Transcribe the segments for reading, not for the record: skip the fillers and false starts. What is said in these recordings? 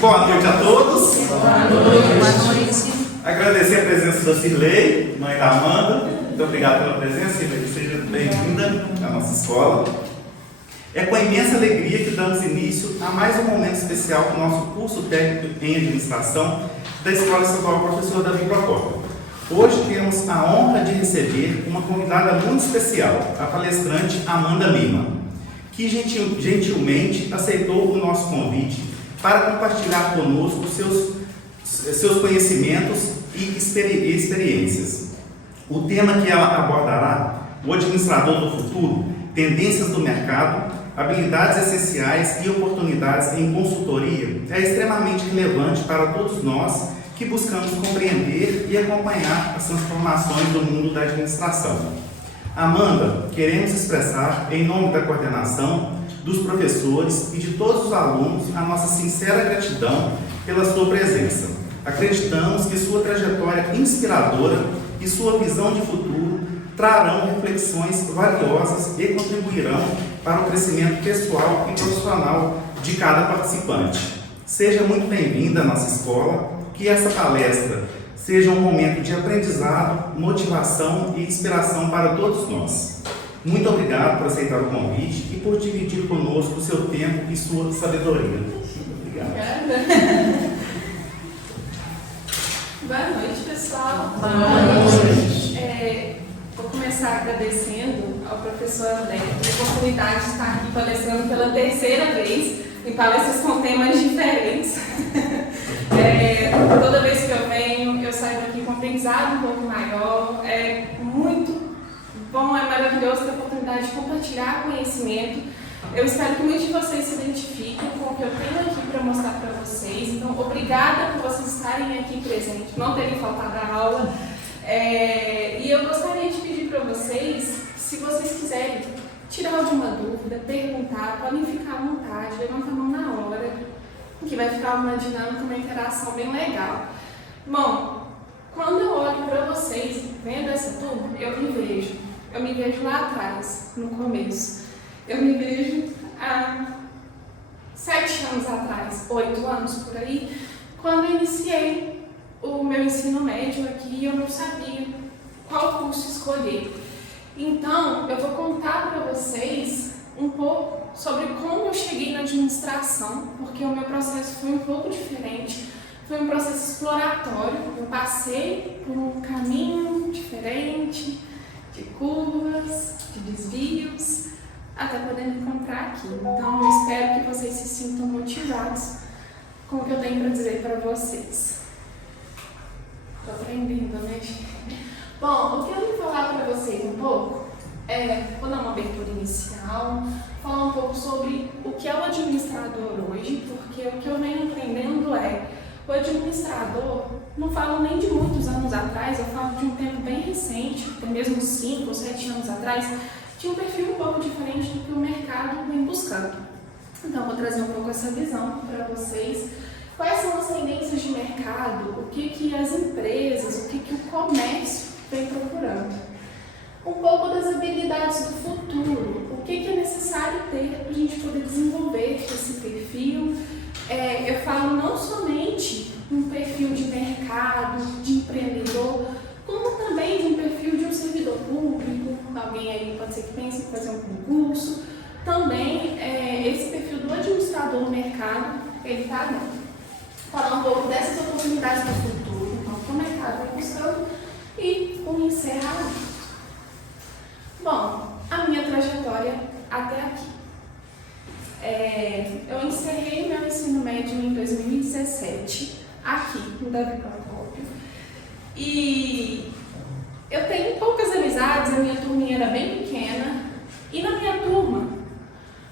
Boa noite a todos. Boa noite. Agradecer a presença da Cirlei, mãe da Amanda. Muito obrigado pela presença, Cirlei. Seja bem-vinda à nossa escola. É com imensa alegria que damos início a mais um momento especial do nosso curso técnico em administração da Escola Estadual Professor Davi Procópio. Hoje temos a honra de receber uma convidada muito especial, a palestrante Amanda Lima, que gentilmente aceitou o nosso convite para compartilhar conosco seus conhecimentos e experiências. O tema que ela abordará, o administrador do futuro, tendências do mercado, habilidades essenciais e oportunidades em consultoria, é extremamente relevante para todos nós que buscamos compreender e acompanhar as transformações do mundo da administração. Amanda, queremos expressar, em nome da coordenação, dos professores e de todos os alunos, a nossa sincera gratidão pela sua presença. Acreditamos que sua trajetória inspiradora e sua visão de futuro trarão reflexões valiosas e contribuirão para o crescimento pessoal e profissional de cada participante. Seja muito bem-vinda à nossa escola, que essa palestra seja um momento de aprendizado, motivação e inspiração para todos nós. Muito obrigado por aceitar o convite e por dividir conosco o seu tempo e sua sabedoria. Obrigado. Obrigada. Boa noite, pessoal. Boa noite. Vou começar agradecendo ao professor André pela oportunidade de estar aqui palestrando pela terceira vez em palestras com temas diferentes. Toda vez que eu venho, eu saio daqui com um aprendizado um pouco maior. É muito bom, é maravilhoso ter a oportunidade de compartilhar conhecimento. Eu espero que muitos de vocês se identifiquem com o que eu tenho aqui para mostrar para vocês. Então, obrigada por vocês estarem aqui presentes, não terem faltado a aula. E eu gostaria de pedir para vocês, se vocês quiserem tirar alguma dúvida, perguntar, podem ficar à vontade, levanta a mão na hora, que vai ficar uma dinâmica, uma interação bem legal. Bom, quando eu olho para vocês, vendo essa turma, eu me vejo lá atrás, no começo. Eu me vejo há 7 anos atrás, 8 anos por aí, quando eu iniciei o meu ensino médio aqui, eu não sabia qual curso escolher. Então, eu vou contar para vocês um pouco sobre como eu cheguei na administração, porque o meu processo foi um pouco diferente. Foi um processo exploratório, eu passei por um caminho diferente, de curvas, de desvios, até poder me encontrar aqui. Então, eu espero que vocês se sintam motivados com o que eu tenho para dizer para vocês. Estou aprendendo, né, gente? Bom, o que eu vou falar para vocês um pouco vou dar uma abertura inicial, falar um pouco sobre o que é o administrador hoje, porque o que eu venho aprendendo o administrador, não falo nem de muitos anos atrás, eu falo de um tempo bem recente, até mesmo 5 ou 7 anos atrás, tinha um perfil um pouco diferente do que o mercado vem buscando. Então, vou trazer um pouco essa visão para vocês. Quais são as tendências de mercado, o que as empresas, o que o comércio vem procurando. Um pouco das habilidades do futuro, o que é necessário ter para a gente poder desenvolver esse perfil. Eu falo não somente um perfil de mercado, de empreendedor, como também de um perfil de um servidor público. Alguém aí pode ser que pense em fazer um concurso. Também esse perfil do administrador no mercado, ele está dentro. Falar um pouco dessas oportunidades do futuro, então, que o mercado vem buscando e o encerramento. Bom, a minha trajetória até aqui. Eu encerrei meu ensino médio em 2017, aqui no Davi Procópio. E eu tenho poucas amizades, a minha turminha era bem pequena. E na minha turma,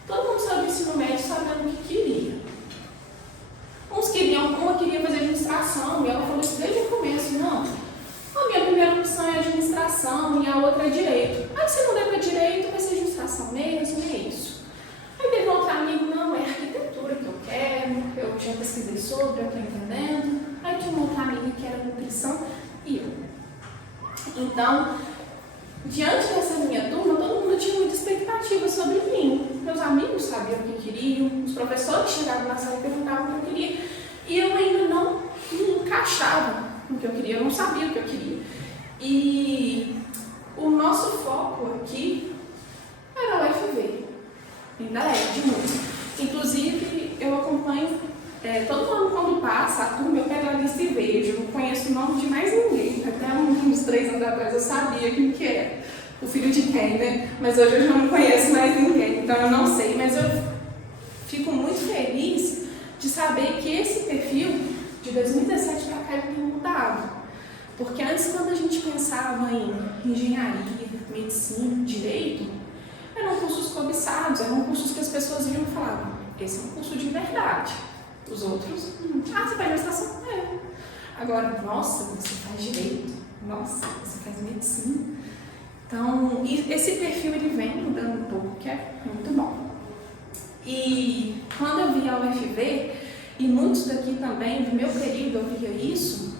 todo mundo saiu do ensino médio sabendo o que queria. Uma queria fazer administração, e ela falou isso desde o começo, não. A minha primeira opção é administração e a outra é direito. Aí se não der para direito, vai ser administração mesmo, e é isso. Aí teve outro amigo, não, é arquitetura que eu quero, eu já pesquisei sobre, eu estou entendendo. Aí tinha uma outra amiga que era nutrição e eu. Então, diante dessa minha turma, todo mundo tinha muita expectativa sobre mim. Meus amigos sabiam o que queriam, os professores chegavam na sala e perguntavam o que eu queria. E eu ainda não me encaixava no que eu queria, eu não sabia o que eu queria. E o nosso foco aqui era o UFV, ainda é, de música. Inclusive, eu acompanho todo ano quando passa a turma, eu pego a lista e vejo. Eu não conheço o nome de mais ninguém. Até uns 3 anos atrás eu sabia quem que era, o filho de quem, né? Mas hoje eu já não conheço mais ninguém, então eu não sei. Mas eu fico muito feliz de saber que esse perfil de 2017 para cá ele tem mudado. Porque antes, quando a gente pensava em engenharia, medicina, direito, eram cursos cobiçados, eram cursos que as pessoas iam falar, esse é um curso de verdade. Os outros, você faz administração? Agora, nossa, você faz direito, nossa, você faz medicina. Então, esse perfil ele vem mudando um pouco, que é muito bom. E quando eu vi a UFV, e muitos daqui também, do meu período, eu via isso,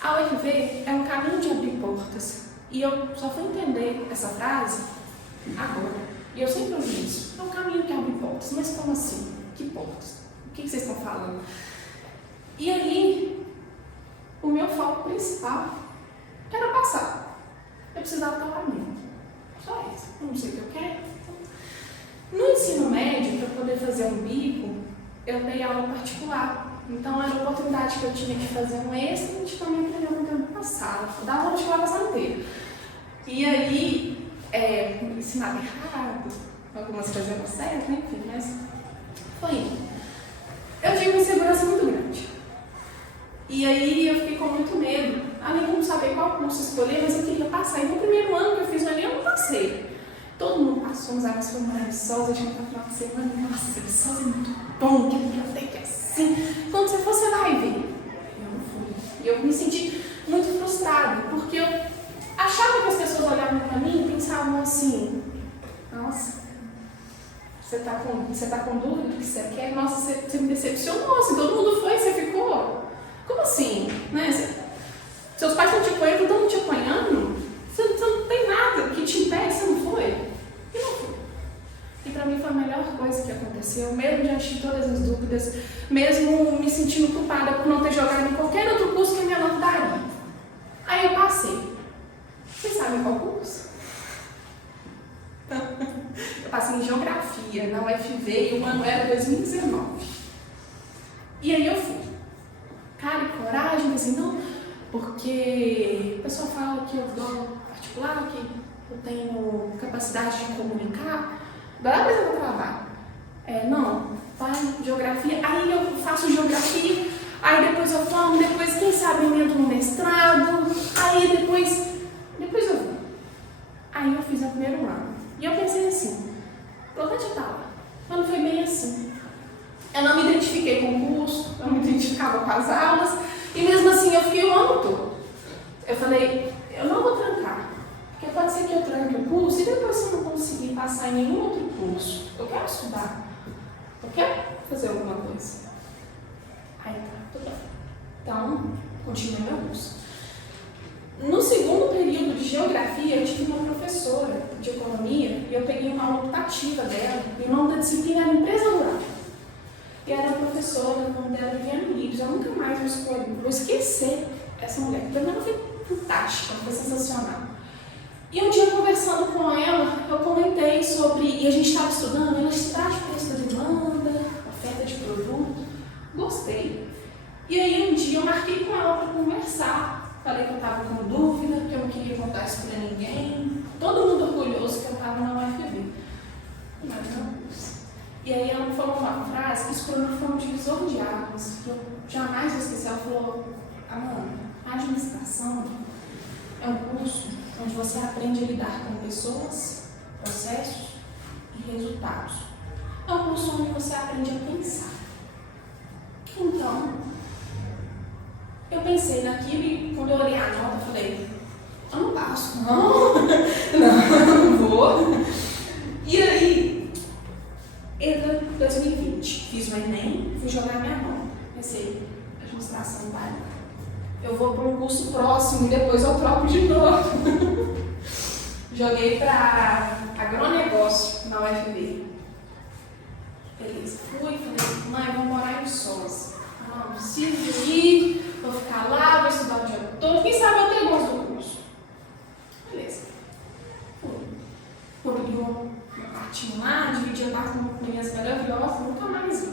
a UFV é um caminho de abrir portas. E eu só fui entender essa frase agora. E eu sempre ouvi isso. É um caminho que abre portas. Mas como assim? Que portas? O que vocês estão falando? E aí, o meu foco principal era passar. Eu precisava estar lá mesmo. Só isso. Eu não sei o que eu quero. No ensino médio, para poder fazer um bico, eu dei aula particular. Então, era a oportunidade que eu tinha de fazer um extra e de também aprender muito ano passado. Eu dava aula particular passado inteiro. E aí, ensinava errado, algumas coisas eram certas, enfim, mas foi indo. Eu tive uma insegurança muito grande. E aí eu fiquei com muito medo, além de não saber qual curso escolher, mas eu queria passar. E no primeiro ano que eu fiz o Enem, eu não passei. Todo mundo passou, mas elas foram maravilhosas, a gente no final de semana, nossa, Viçosa é muito bom, que biblioteca é assim. Quando você for, você vai ver. Eu não fui. E eu me senti muito frustrada, porque eu achava que as pessoas olhavam para mim e pensavam assim, nossa, você tá com dúvida do que você quer? Nossa, você me decepcionou, se todo mundo foi, você ficou? Como assim? Né? Seus pais estão te apoiando, estão te apoiando? Você não tem nada que te impede, você não foi? E não fui. E para mim foi a melhor coisa que aconteceu, mesmo diante de todas as dúvidas, mesmo me sentindo culpada por não ter jogado em qualquer outro curso que a minha nota daria. Aí eu passei. Vocês sabem qual curso? Eu passei em Geografia, na UFV, e o ano era 2019. E aí eu fui. Cara, e coragem, assim, não, porque o pessoal fala que eu dou particular, que eu tenho capacidade de comunicar, dá pra fazer meu trabalho. Não, vai, Geografia, aí eu faço Geografia, aí depois eu formo, depois, quem sabe, eu entro no mestrado, aí depois eu vou. Aí eu fiz o primeiro ano. E eu pensei assim, importante eu estar lá. Mas não foi bem assim. Eu não me identifiquei com o curso, eu não me identificava com as aulas, e mesmo assim eu fiquei o ano todo. Eu falei, eu não vou trancar, porque pode ser que eu tranque o curso e depois se eu não conseguir passar em nenhum outro curso. Eu quero estudar, eu quero fazer alguma coisa. Aí tá, tudo bem. Então, continuei meu curso. No segundo período de Geografia, eu tive uma professora de Economia e eu peguei uma aula optativa dela, e o nome da disciplina era Empresa Rural. E era a professora, o nome dela era Viviane Lides. Eu nunca mais vou esquecer essa mulher, porque ela foi fantástica, foi sensacional. E um dia, conversando com ela, eu comentei sobre, e a gente estava estudando, elasticidade de preço da demanda, oferta de produto. Gostei. E aí um dia eu marquei com ela para conversar. Falei que eu estava com dúvida, que eu não queria contar isso para ninguém. Todo mundo orgulhoso que eu estava na UFV. Mas não. E aí ela me falou uma frase que isso para mim foi um divisor de águas, que eu jamais vou esquecer. Ela falou, Amanda, a administração é um curso onde você aprende a lidar com pessoas, processos e resultados. É um curso onde você aprende a pensar. Então, eu pensei naquilo e quando eu olhei a nota, eu falei, eu não passo, não vou. E aí, entra 2020, fiz o Enem, fui jogar minha nota. Pensei, administração vai. Eu vou para um curso próximo e depois eu troco de novo. Joguei para agronegócio na UFB. Beleza, fui, falei, mãe, eu vou morar em Viçosa. Não, preciso ir, vou ficar lá, vou estudar o dia todo. Quem sabe eu até gosto do curso. Beleza. Fui. Peguei uma partinha lá, dividi a parte com meninas maravilhosas, nunca mais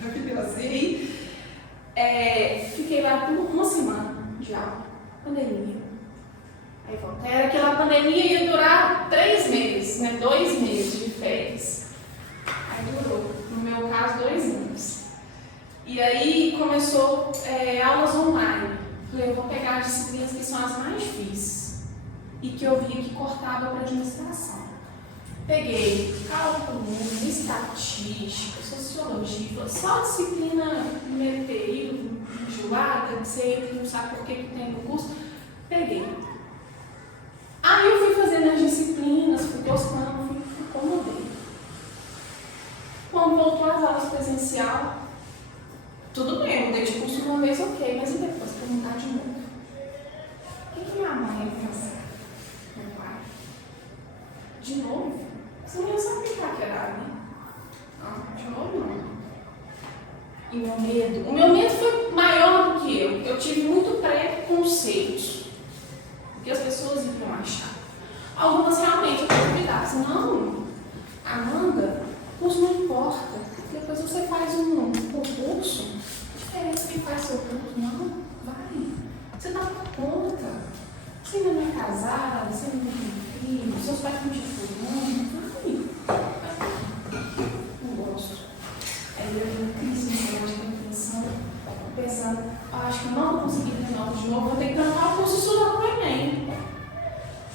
maravilhosei. Fiquei lá por uma semana de aula, pandemia. Aí volta. Era que a pandemia ia durar 3 meses, né? 2 meses de férias. Aí durou, no meu caso, 2 anos. E aí começou aulas online. Falei, eu vou pegar as disciplinas que são as mais difíceis e que eu via que cortava para administração. Peguei cálculo, estatística, sociologia, só disciplina no primeiro período, enjoada, que você entra e não sabe por que tem no curso. Peguei. Aí eu fui fazendo as disciplinas, fui gostando, fui acomodei. Quando voltou às aulas presencial, tudo bem, mudei de curso uma vez, ok, mas e depois para mudar de novo? O que minha mãe ia pensar? Meu pai? De novo? Você não ia saber que era, né? Não, de novo não. E meu medo? O meu medo foi maior do que eu. Eu tive muito preconceito. O que as pessoas iam achar. Algumas realmente eu duvidavam. Não, Amanda, o curso não importa. Depois você faz um concurso. A diferença que faz seu curso. Não, vai. Você dá conta. Você ainda não é casada, você ainda não tem filho, seus pais não te formam. Vai. Não gosto. Aí eu tenho crise de intenção, pensando, acho que eu não vou conseguir renovar de novo, vou ter que trancar o curso e estudar para o Enem.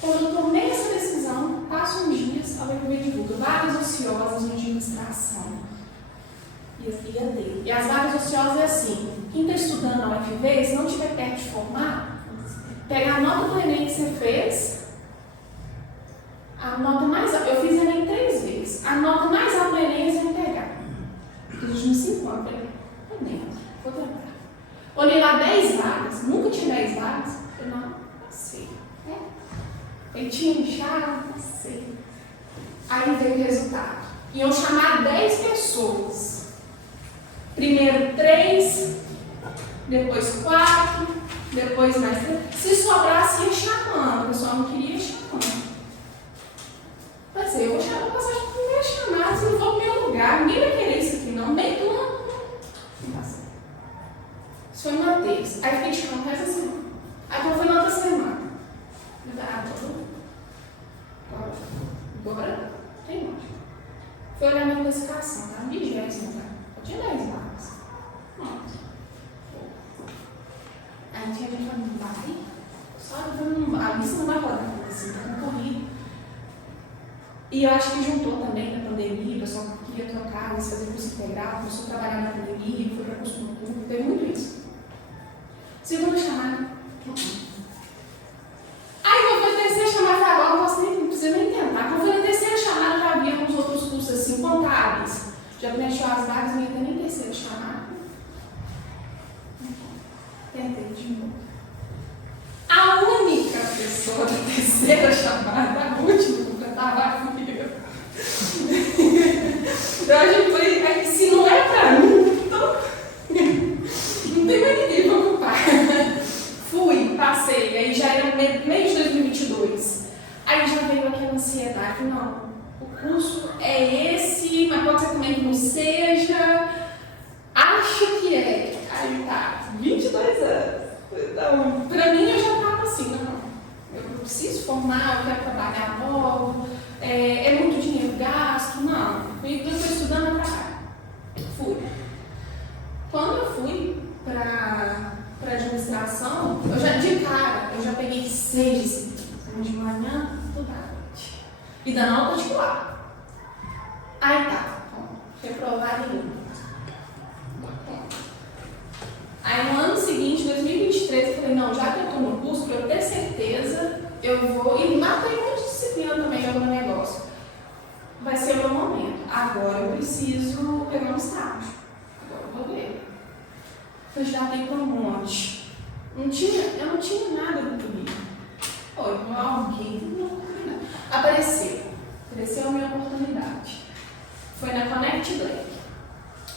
Quando eu tomei essa decisão, passo uns dias, a UFV divulga vagas ociosas de administração. E as vagas ociosas é assim, quem está estudando na UFV, se não estiver perto de formar, pegar a nota do Enem que você fez, a nota mais alta, eu fiz Enem 3 vezes, a nota mais alta do Enem eles vão pegar. Nos últimos 5 anos, eu falei, Enem, vou tentar. Olhei lá 10 vagas, nunca tinha 10 vagas, eu falei, não, passei. Peitinho inchado, passei. Aí veio o resultado. Iam chamar 10 pessoas. Primeiro 3, depois 4, depois mais 3. Se sobrasse, ia chamando. O pessoal não queria chamando. Mas eu vou chamar para passar de primeira chamada, se não for pro meu lugar. Ninguém vai querer isso aqui, não. Nem tu, não passei. Isso foi uma vez. Aí fiquei chamando essa semana. Aí eu fui na outra semana. Agora tem mais. Foi olhar minha classificação, tá? 20º lugar. Eu tinha 10 vagas. Pronto. Aí tinha gente falando, vai? Só a lista não vai rodar assim, tá concorrido. E eu acho que juntou também na pandemia, o pessoal queria trocar, fazer curso integral, começou a trabalhar na pandemia, foi para curso noturno, teve muito isso. Segunda chamada, aí quando foi a terceira chamada, agora não precisa nem tentar. Quando foi a terceira chamada, já havia uns outros cursos assim, contábeis. Já preencheu as vagas, não ia ter nem terceira chamada. Tentei de novo. A única pessoa da terceira chamada, a última, que estava comigo. Então a gente foi, se não é pra mim, então não tem mais ninguém pra ocupar. Fui, passei, aí já era meio de 2022. Aí já veio aquela ansiedade, não, o curso é esse, mas pode ser também que não seja, acho que é. Aí tá, 22 anos. Então, pra mim eu já estava assim, não, eu preciso formar, eu quero trabalhar logo, é muito dinheiro gasto, não, eu estou estudando a trabalho. Fui. Quando eu fui para administração, eu já de cara, eu já peguei 6 disciplinas, uma de manhã, toda à noite, e dando aula particular. Aí tá, reprovada em uma. Aí no ano seguinte, 2023, eu falei, não, já que eu estou no curso, para eu ter certeza, eu vou, e matei um monte de disciplina também no meu negócio. Vai ser o meu momento. Agora eu preciso pegar um estágio. Agora eu vou ver. Eu já dei para um monte. Eu não tinha nada no currículo. Alguém apareceu a minha oportunidade. Foi na Connect Black,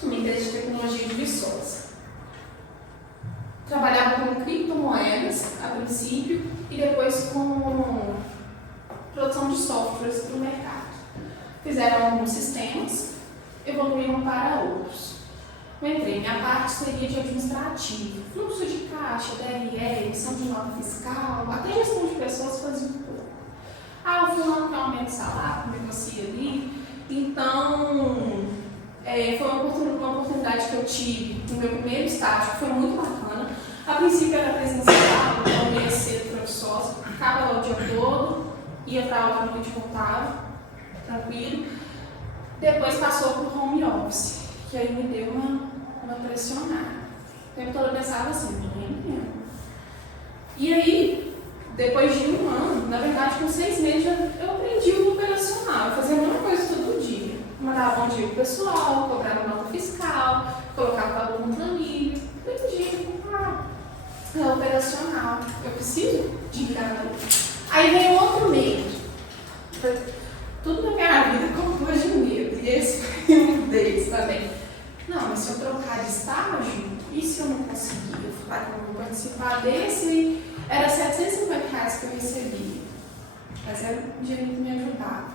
uma empresa de tecnologia de Viçosa. trabalhava com criptomoedas a princípio e depois com produção de softwares para o mercado. Fizeram alguns sistemas, evoluíram para outros. Eu entrei, minha parte seria de administrativo, fluxo de caixa, DRE, emissão de nota fiscal, até gestão de pessoas fazia um pouco. O fulano quer aumento de salário, negocia ali. Então, foi uma oportunidade que eu tive no meu primeiro estágio, que foi muito bacana. A princípio era presencial, então eu ia ser professor, ficava lá o dia todo, ia para aula à noite e voltava, tranquilo. Depois passou para o home office, que aí me deu uma pressionada. O tempo todo eu pensava assim, não é mesmo. E aí, depois de um ano, na verdade com 6 meses, eu aprendi o operacional. Eu fazia a mesma coisa todo dia. Mandava bom dia pro pessoal, cobrava nota fiscal, colocava o valor no planilha. Aprendi é operacional. Eu preciso de cada um. Aí veio outro medo. Tudo na minha vida comprou de medo. E esse foi um deles também. Não, mas se eu trocar de estágio, e se eu não conseguir? Eu falar que eu vou participar desse, era R$750 que eu recebia. Mas era o dinheiro que me ajudava.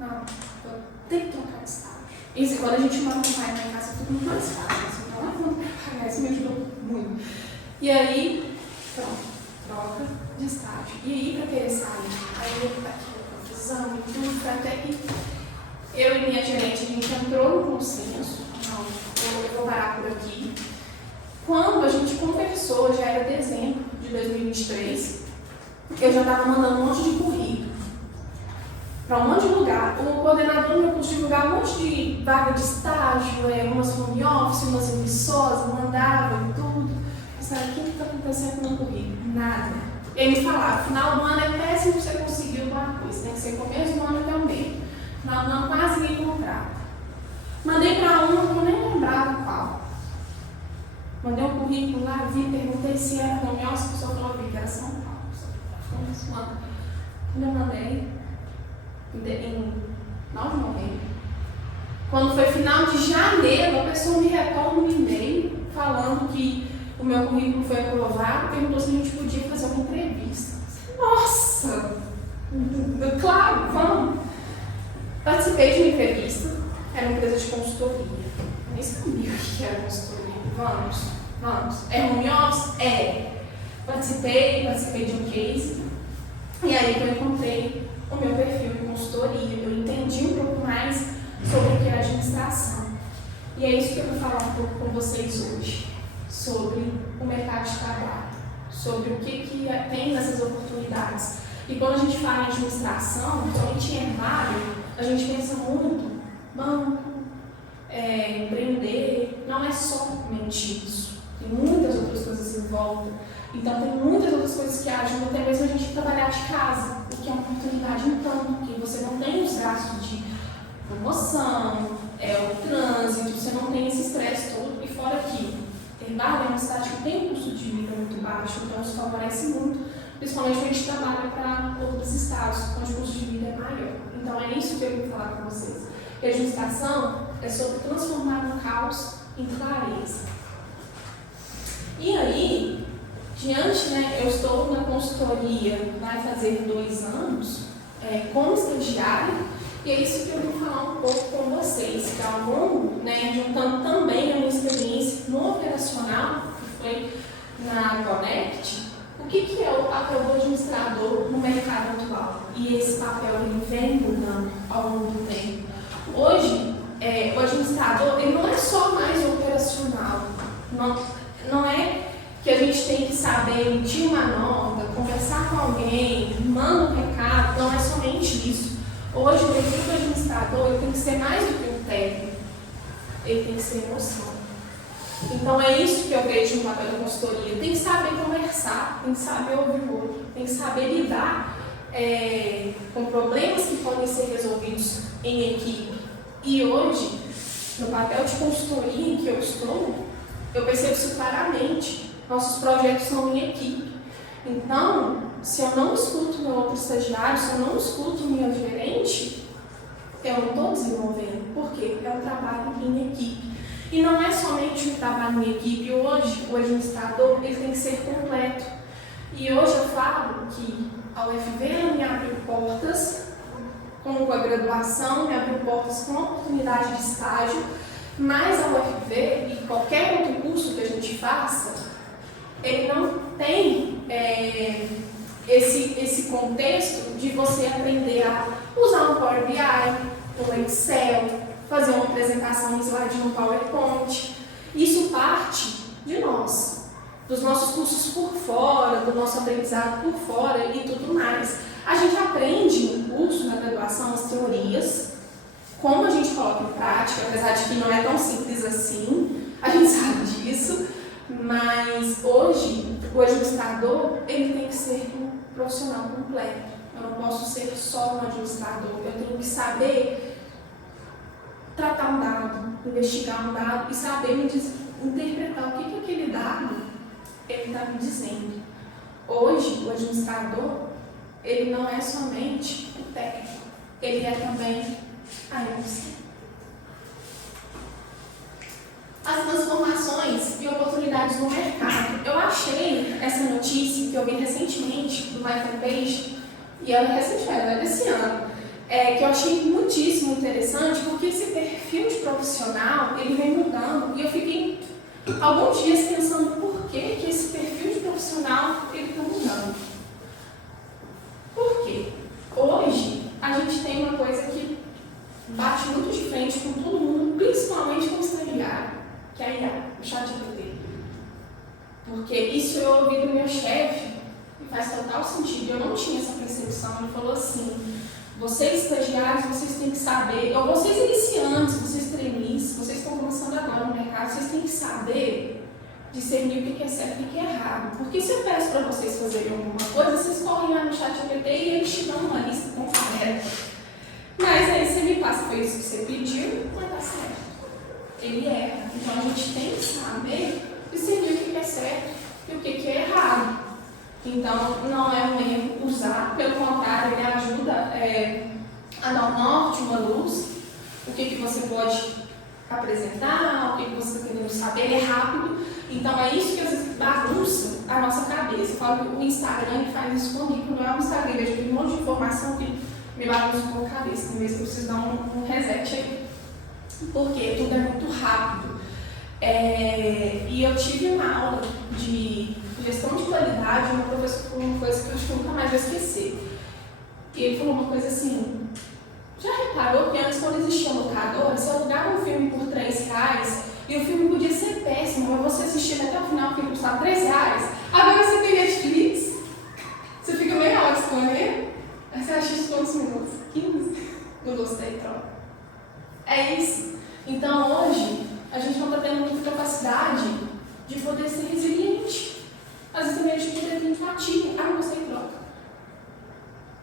Não, eu tenho que trocar de estágio. Isso, quando a gente mora com o pai na casa, tudo muito mais fácil. Então, não quero pagar, isso me ajudou muito. E aí, pronto, troca de estágio. E aí, para querer sair? Aí eu aqui, confusão e tudo, até que eu e minha gerente, a gente entrou no consenso. Não, eu vou parar por aqui. Quando a gente conversou, já era dezembro de 2023, eu já estava mandando um monte de currículo para um monte de lugar. O coordenador do meu curso divulgava um monte de vaga de estágio, umas home office, umas emissões, mandava e tudo. Sabe, o que está acontecendo no currículo? Nada. Ele me falava, final do ano é péssimo você conseguir alguma coisa, tem que ser começo do ano também. Final do ano quase ninguém contrata. Mandei para uma que eu nem lembrava qual. Mandei um currículo lá, perguntei se era home office, a pessoa falou que era São Paulo. Quando eu mandei, em 9 de novembro, quando foi final de janeiro, a pessoa me retorna um e-mail falando que o meu currículo foi aprovado, perguntou se a gente podia fazer uma entrevista. Nossa! Claro, vamos! Participei de uma entrevista, era uma empresa de consultoria. Eu nem sabia o que era consultoria. Vamos. É home office? É. Participei de um case, e aí que eu encontrei o meu perfil de consultoria. Eu entendi um pouco mais sobre o que é administração. E é isso que eu vou falar um pouco com vocês hoje. Sobre o mercado de trabalho, sobre o que tem nessas oportunidades. E quando a gente fala em administração, principalmente em Hermário, a gente pensa muito banco, empreender, não é somente isso. Tem muitas outras coisas em volta. Então tem muitas outras coisas que ajudam até mesmo a gente trabalhar de casa, o que é uma oportunidade em tanto, porque você não tem os gastos de promoção, o trânsito, você não tem esse estresse todo, e fora que Hermário é uma cidade que tem um custo de vida muito baixo, então isso favorece muito, principalmente quando a gente trabalha para outros estados, onde o custo de vida é maior. Então é isso que eu vim falar com vocês. E a administração é sobre transformar o caos em clareza. E aí, diante, eu estou na consultoria, vai fazer 2 anos, como estagiária, e é isso que eu vou falar um pouco com vocês, que ao longo, juntando também a minha experiência no operacional, que foi na Connect, o que é o papel do administrador no mercado atual? E esse papel ele vem mudando ao longo do tempo. Hoje, o administrador ele não é só mais operacional, não é que a gente tem que saber emitir uma nota, conversar com alguém, manda um recado, não é somente isso. Hoje, o perfil do administrador ele tem que ser mais do que um técnico, ele tem que ser emoção. Então, é isso que eu vejo no papel da consultoria. Tem que saber conversar, tem que saber ouvir o outro, tem que saber lidar com problemas que podem ser resolvidos em equipe. E hoje, no papel de consultoria em que eu estou, eu percebo isso claramente. Nossos projetos são em equipe. Então, se eu não escuto meu outro estagiário, se eu não escuto minha gerente, eu não estou desenvolvendo. Por quê? É um trabalho em equipe. E não é somente um trabalho em equipe. Hoje, o administrador ele tem que ser completo. E hoje eu falo que a UFV me abriu portas com a graduação, me abriu portas com a oportunidade de estágio, mas a UFV e qualquer outro curso que a gente faça, ele não tem esse contexto de você aprender a usar um Power BI, um Excel, fazer uma apresentação, um slide no PowerPoint. Isso parte de nós, dos nossos cursos por fora, do nosso aprendizado por fora e tudo mais. A gente aprende no curso, na graduação, as teorias, como a gente coloca em prática, apesar de que não é tão simples assim, a gente sabe disso, mas hoje o administrador ele tem que ser um profissional completo. Eu não posso ser só um administrador, eu tenho que saber tratar um dado, investigar um dado e saber interpretar o que aquele dado ele está me dizendo. Hoje, o administrador, ele não é somente o técnico, ele é também a MC. As transformações e oportunidades no mercado. Eu achei essa notícia que eu vi recentemente do MyFanPage, e ela é recente, ela é desse ano, que eu achei muitíssimo interessante, porque esse perfil de profissional, ele vem mudando, e eu fiquei alguns dias pensando por que esse perfil de profissional, ele está mudando. Por quê? Hoje, a gente tem uma coisa que bate muito de frente com todo mundo, principalmente com o estagiário, que é a IA, o ChatGPT. Porque isso eu ouvi do meu chefe, e faz total sentido, eu não tinha essa percepção. Ele falou assim: vocês estagiários, vocês têm que saber, ou vocês iniciantes, vocês trainees, vocês estão começando agora no mercado, vocês têm que saber discernir o que é certo e o que é errado. Porque se eu peço para vocês fazerem alguma coisa, vocês correm lá no ChatGPT e eles te dão uma lista completa. Mas aí você me passa, foi isso que você pediu, mas tá certo. Ele erra. Então a gente tem que saber discernir o que é certo e o que é errado. Então não é um erro usar, pelo contrário, ele ajuda a dar um norte, uma luz, o que você pode apresentar, o que você está querendo saber, ele é rápido. Então é isso que às vezes bagunça a nossa cabeça. Eu falo que o Instagram faz isso comigo, não é o Instagram, eu tenho um monte de informação que me bagunça um pouco a cabeça, tem vezes que eu preciso dar um reset aí, porque tudo é muito rápido. E eu tive uma aula de gestão de qualidade, uma coisa que eu acho que eu nunca mais vou esquecer. E ele falou uma coisa assim: já reparou que antes, quando existia locadora, você alugava um filme por R$3 e o filme podia ser péssimo, mas você assistia até o final, o filme custava R$3. Agora você tem Netflix, você fica meia hora escolhendo, aí você assiste quantos minutos? 15? Não gostei, troca. É isso. Então hoje, a gente não está tendo muita capacidade de poder ser resiliente. Às vezes também a gente poderia ter empatia. Não gostei, troca.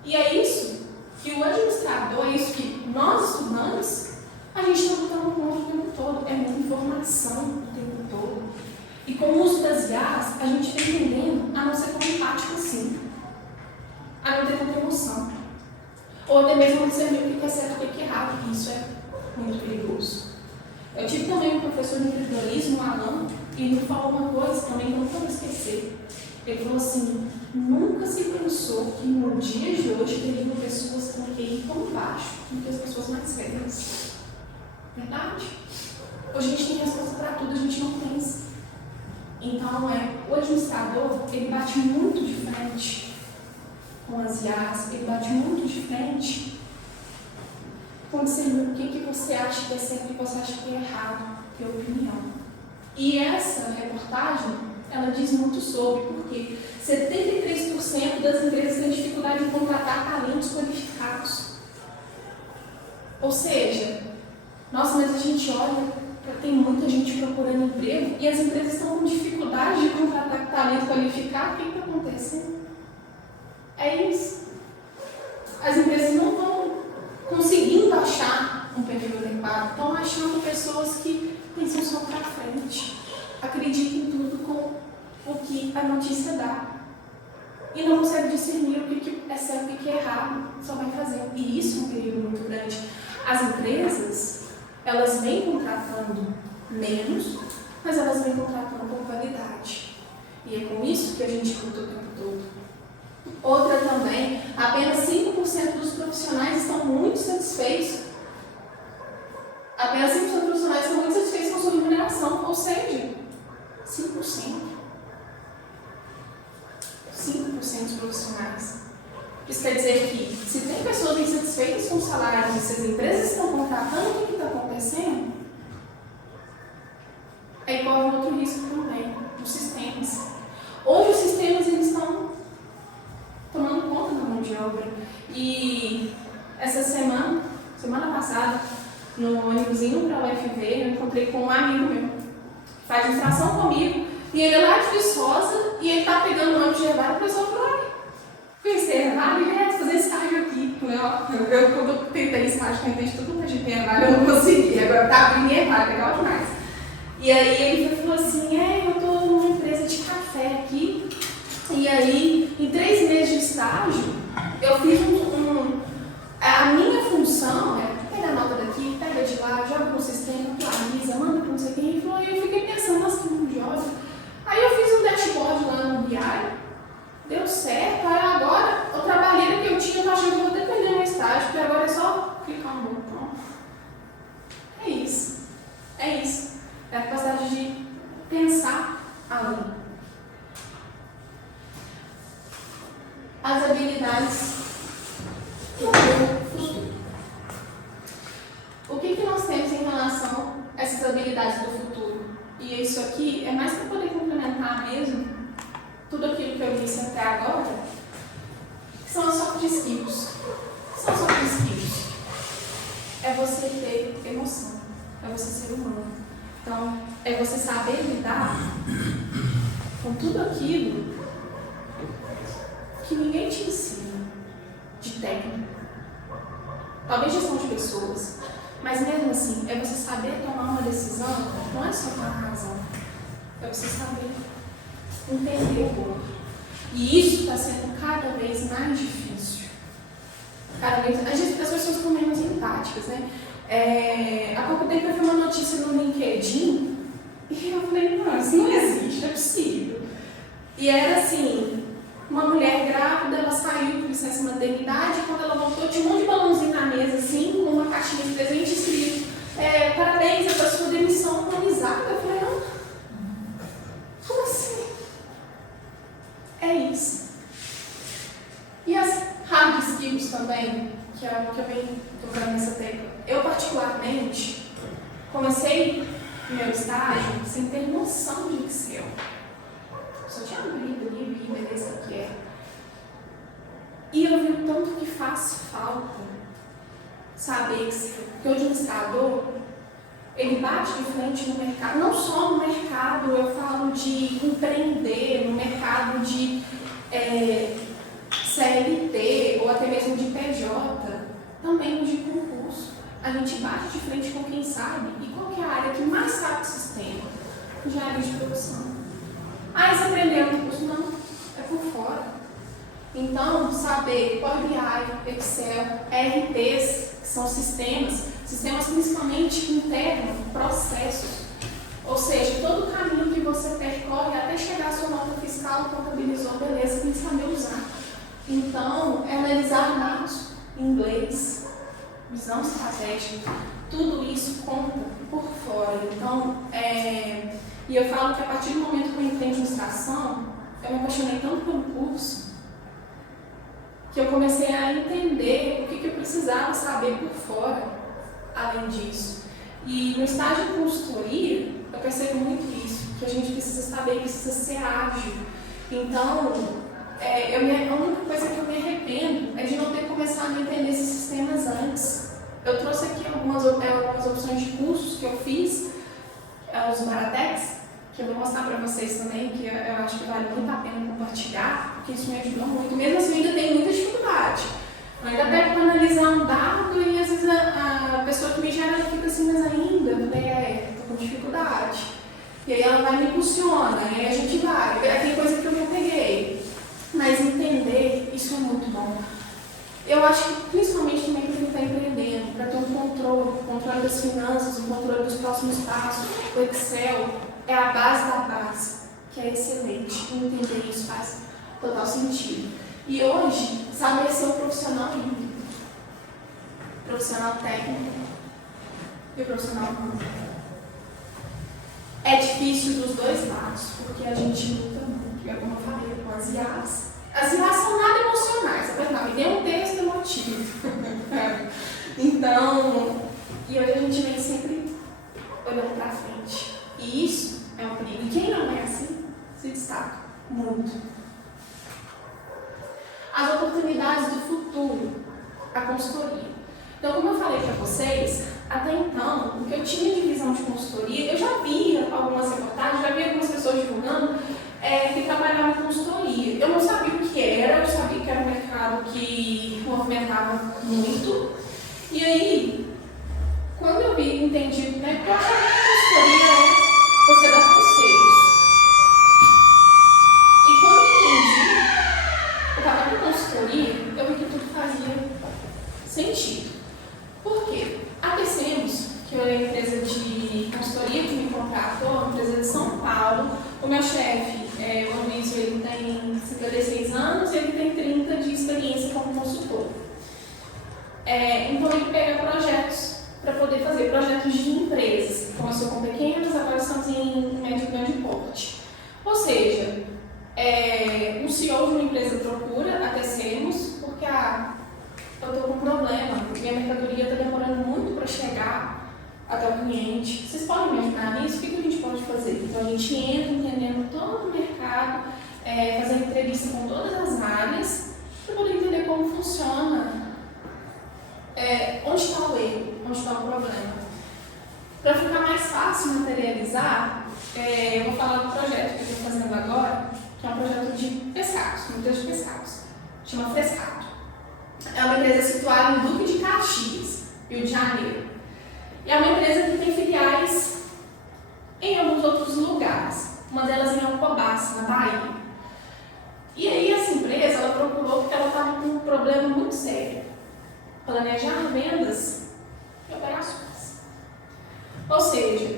E é isso que o administrador, é isso que nós estudantes, a gente está lutando contra o tempo todo. É muita informação o tempo todo. E com o uso das IAs, a gente está entendendo a não ser tão empático assim. A não ter tanta emoção. Ou até mesmo não saber o que é certo e o que é errado. E isso é muito perigoso. Eu tive também um professor de empreendedorismo, um Alan, e ele me falou uma coisa também que eu nunca vou esquecer. Ele falou assim: nunca se pensou que no dia de hoje teriam pessoas com QI tão baixo do que as pessoas mais velhas. Verdade? Hoje a gente tem resposta para tudo, a gente não pensa. Então, o administrador, ele bate muito de frente com as IAs, ele bate muito de frente com discernir o que você acha que é certo e o que você acha que é errado, que é opinião. E essa reportagem, ela diz muito sobre, porque 73% das empresas têm dificuldade em contratar talentos qualificados. Ou seja, nossa, mas a gente olha, tem muita gente procurando emprego e as empresas estão com dificuldade de contratar talento qualificado. O que está acontecendo? É isso. As empresas não estão conseguindo achar um perfil adequado, estão achando pessoas que pensam só para frente, acreditam em tudo com o que a notícia dá e não conseguem discernir o que é certo e o que é errado, só vai fazer. E isso é um perigo muito grande. As empresas, elas vêm contratando menos, mas elas vêm contratando com qualidade. E é com isso que a gente luta o tempo todo. Outra também, apenas 5% dos profissionais estão muito satisfeitos. Apenas 5% dos profissionais estão muito satisfeitos com sua remuneração, ou seja, 5%. 5% dos profissionais. Isso quer dizer que, se tem pessoas insatisfeitas com salários e se as empresas estão contratando, o que está acontecendo? Aí corre outro risco também, os sistemas. Hoje os sistemas eles estão tomando conta da mão de obra. E essa semana passada, no ônibus indo para a UFV, eu encontrei com um amigo meu, que faz administração comigo, e ele é lá de Viçosa, e ele está pegando o ônibus de Hervaro, o pessoal falou, olha, conhecer Hervaro, ele ia fazer estágio aqui. Quando eu tentei estágio, tentei de tudo que a gente tem Hervaro, eu não consegui, agora está abrindo Hervaro, legal demais. E aí ele falou assim, eu estou numa empresa de café aqui, e aí em 3 meses de estágio, eu fiz a minha função é pega a nota daqui, pega de lá, joga no sistema, atualiza, manda para não sei quem. Ele falou, e eu fiquei pensando, nossa, que mundo joga. Aí eu fiz um dashboard lá no BI, deu certo, aí agora o trabalheiro que eu tinha, eu achei que eu vou depender do meu estágio, porque agora é só clicar no botão. É isso. É a capacidade de pensar além. As habilidades do futuro. O que nós temos em relação a essas habilidades do futuro? E isso aqui é mais para poder complementar mesmo tudo aquilo que eu disse até agora, que são as soft skills. O que são soft skills? É você ter emoção, é você ser humano. Então, é você saber lidar com tudo aquilo que ninguém te ensina de técnica. Talvez gestão de pessoas, mas mesmo assim, é você saber tomar uma decisão, não é só com a razão, é você saber entender o outro. E isso está sendo cada vez mais difícil. Cada vez, as pessoas ficam menos empáticas, né? Há pouco tempo eu vi uma notícia no LinkedIn e eu falei, não, isso não existe, não é possível. E era assim, uma mulher grávida, ela saiu com licença maternidade e quando ela voltou tinha um monte de balãozinho na mesa, assim, com uma caixinha de presente escrito, parabéns, é para sua demissão humanizada. Eu falei, não, como assim? É isso. E as hard skills também, que é o que eu venho tocando nessa tecla. Eu, particularmente, comecei meu estágio sem ter noção de Excel. Só tinha lido o livro e beleza o que é. E eu vi o tanto que faz falta saber Excel. Porque o administrador, ele bate de frente no mercado, não só no mercado, eu falo de empreender, no mercado de CLT ou até mesmo de PJ, também de concurso. A gente bate de frente com quem sabe. E qual que é a área que mais sabe do sistema? Engenharia de produção. Eles aprenderam no curso? Não, é por fora. Então, saber Power BI, Excel, ERPs, que são sistemas principalmente internos, processos. Ou seja, todo o caminho que você percorre até chegar à sua nota fiscal, contabilizou, beleza, tem que saber usar. Então, analisar dados em inglês, visão estratégica, tudo isso conta por fora. Então, e eu falo que a partir do momento que eu entrei em administração, eu me apaixonei tanto pelo curso, que eu comecei a entender o que eu precisava saber por fora, além disso. E no estágio de consultoria, eu percebo muito isso, que a gente precisa saber, precisa ser ágil. Então, a única coisa que eu me arrependo é de não ter começado a entender esses sistemas antes. Eu trouxe aqui algumas opções de cursos que eu fiz, os Maratex, que eu vou mostrar para vocês também, que eu acho que vale muito a pena compartilhar, porque isso me ajudou muito. Mesmo assim, eu ainda tenho muita dificuldade. Eu ainda pego para analisar um dado e às vezes a pessoa que me gera fica assim, mas ainda, eu falei, estou com dificuldade. E aí ela vai me impulsiona, e aí a gente vai. Tem coisa que eu já peguei. Mas entender, isso é muito bom. Eu acho que principalmente também para quem está empreendendo, para ter um controle das finanças, controle dos próximos passos. O Excel é a base da base, que é excelente. Entender isso faz total sentido. E hoje, saber ser um profissional híbrido, profissional técnico e profissional humano. É difícil dos dois lados, porque a gente luta muito, como eu falei, com as IAs. As IAs são nada emocionais, me dê um texto emotivo. Então, e hoje a gente vem sempre olhando para frente. E isso é um perigo. E quem não é assim, se destaca muito. As oportunidades do futuro, a consultoria. Então, como eu falei para vocês, até então, o que eu tinha de visão de consultoria, eu já via algumas reportagens, já via algumas pessoas divulgando que trabalhavam em consultoria. Eu não sabia o que era, eu sabia que era um mercado que movimentava muito. E aí, quando eu entendi, né, qual a consultoria é você dar conselhos. E quando eu entendi o papel da consultoria, eu vi que tudo fazia sentido. Por quê? A Tecemos, que é a empresa de consultoria que me contratou, uma empresa de São Paulo, o meu chefe, o Luiz, ele tem 56 anos e ele tem 30 de experiência como consultor. Então ele pega projetos para poder fazer projetos de empresas. Começou com pequenos, agora estamos em médio e grande porte. Ou seja, um CEO de uma empresa procura a Tecemos porque eu estou com um problema, minha mercadoria está demorando muito para chegar até o cliente. Vocês podem me ajudar nisso? O que a gente pode fazer? Então a gente entra entendendo todo o mercado, fazendo entrevista com todas as áreas, para poder entender como funciona, onde está o erro, onde está o problema. Para ficar mais fácil materializar, eu vou falar do projeto que eu estou fazendo agora, que é um projeto de pescados, uma empresa de pescados, chama Frescato. É uma empresa situada em Duque de Caxias, Rio de Janeiro. E é uma empresa que tem filiais em alguns outros lugares, uma delas em Alcobaça, na Bahia. E aí essa empresa, ela procurou porque ela estava com um problema muito sério. Planejar vendas e operações. Ou seja,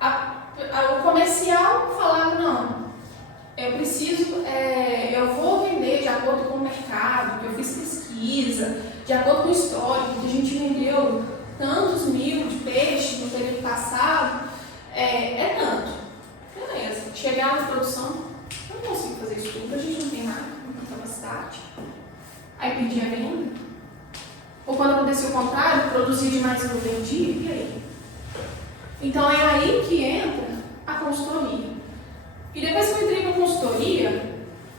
o comercial falava, não, eu vou vender de acordo com o mercado, que eu fiz pesquisa, de acordo com o histórico, que a gente vendeu tantos mil de peixe no período passado, tanto. Beleza, chegar na produção, eu não consigo fazer isso tudo, a gente não tem nada, não tem capacidade. Aí pedir a venda. Ou quando acontecia o contrário, produzir demais e não vendia, e aí? Então é aí que entra a consultoria. E depois que eu entrei na consultoria,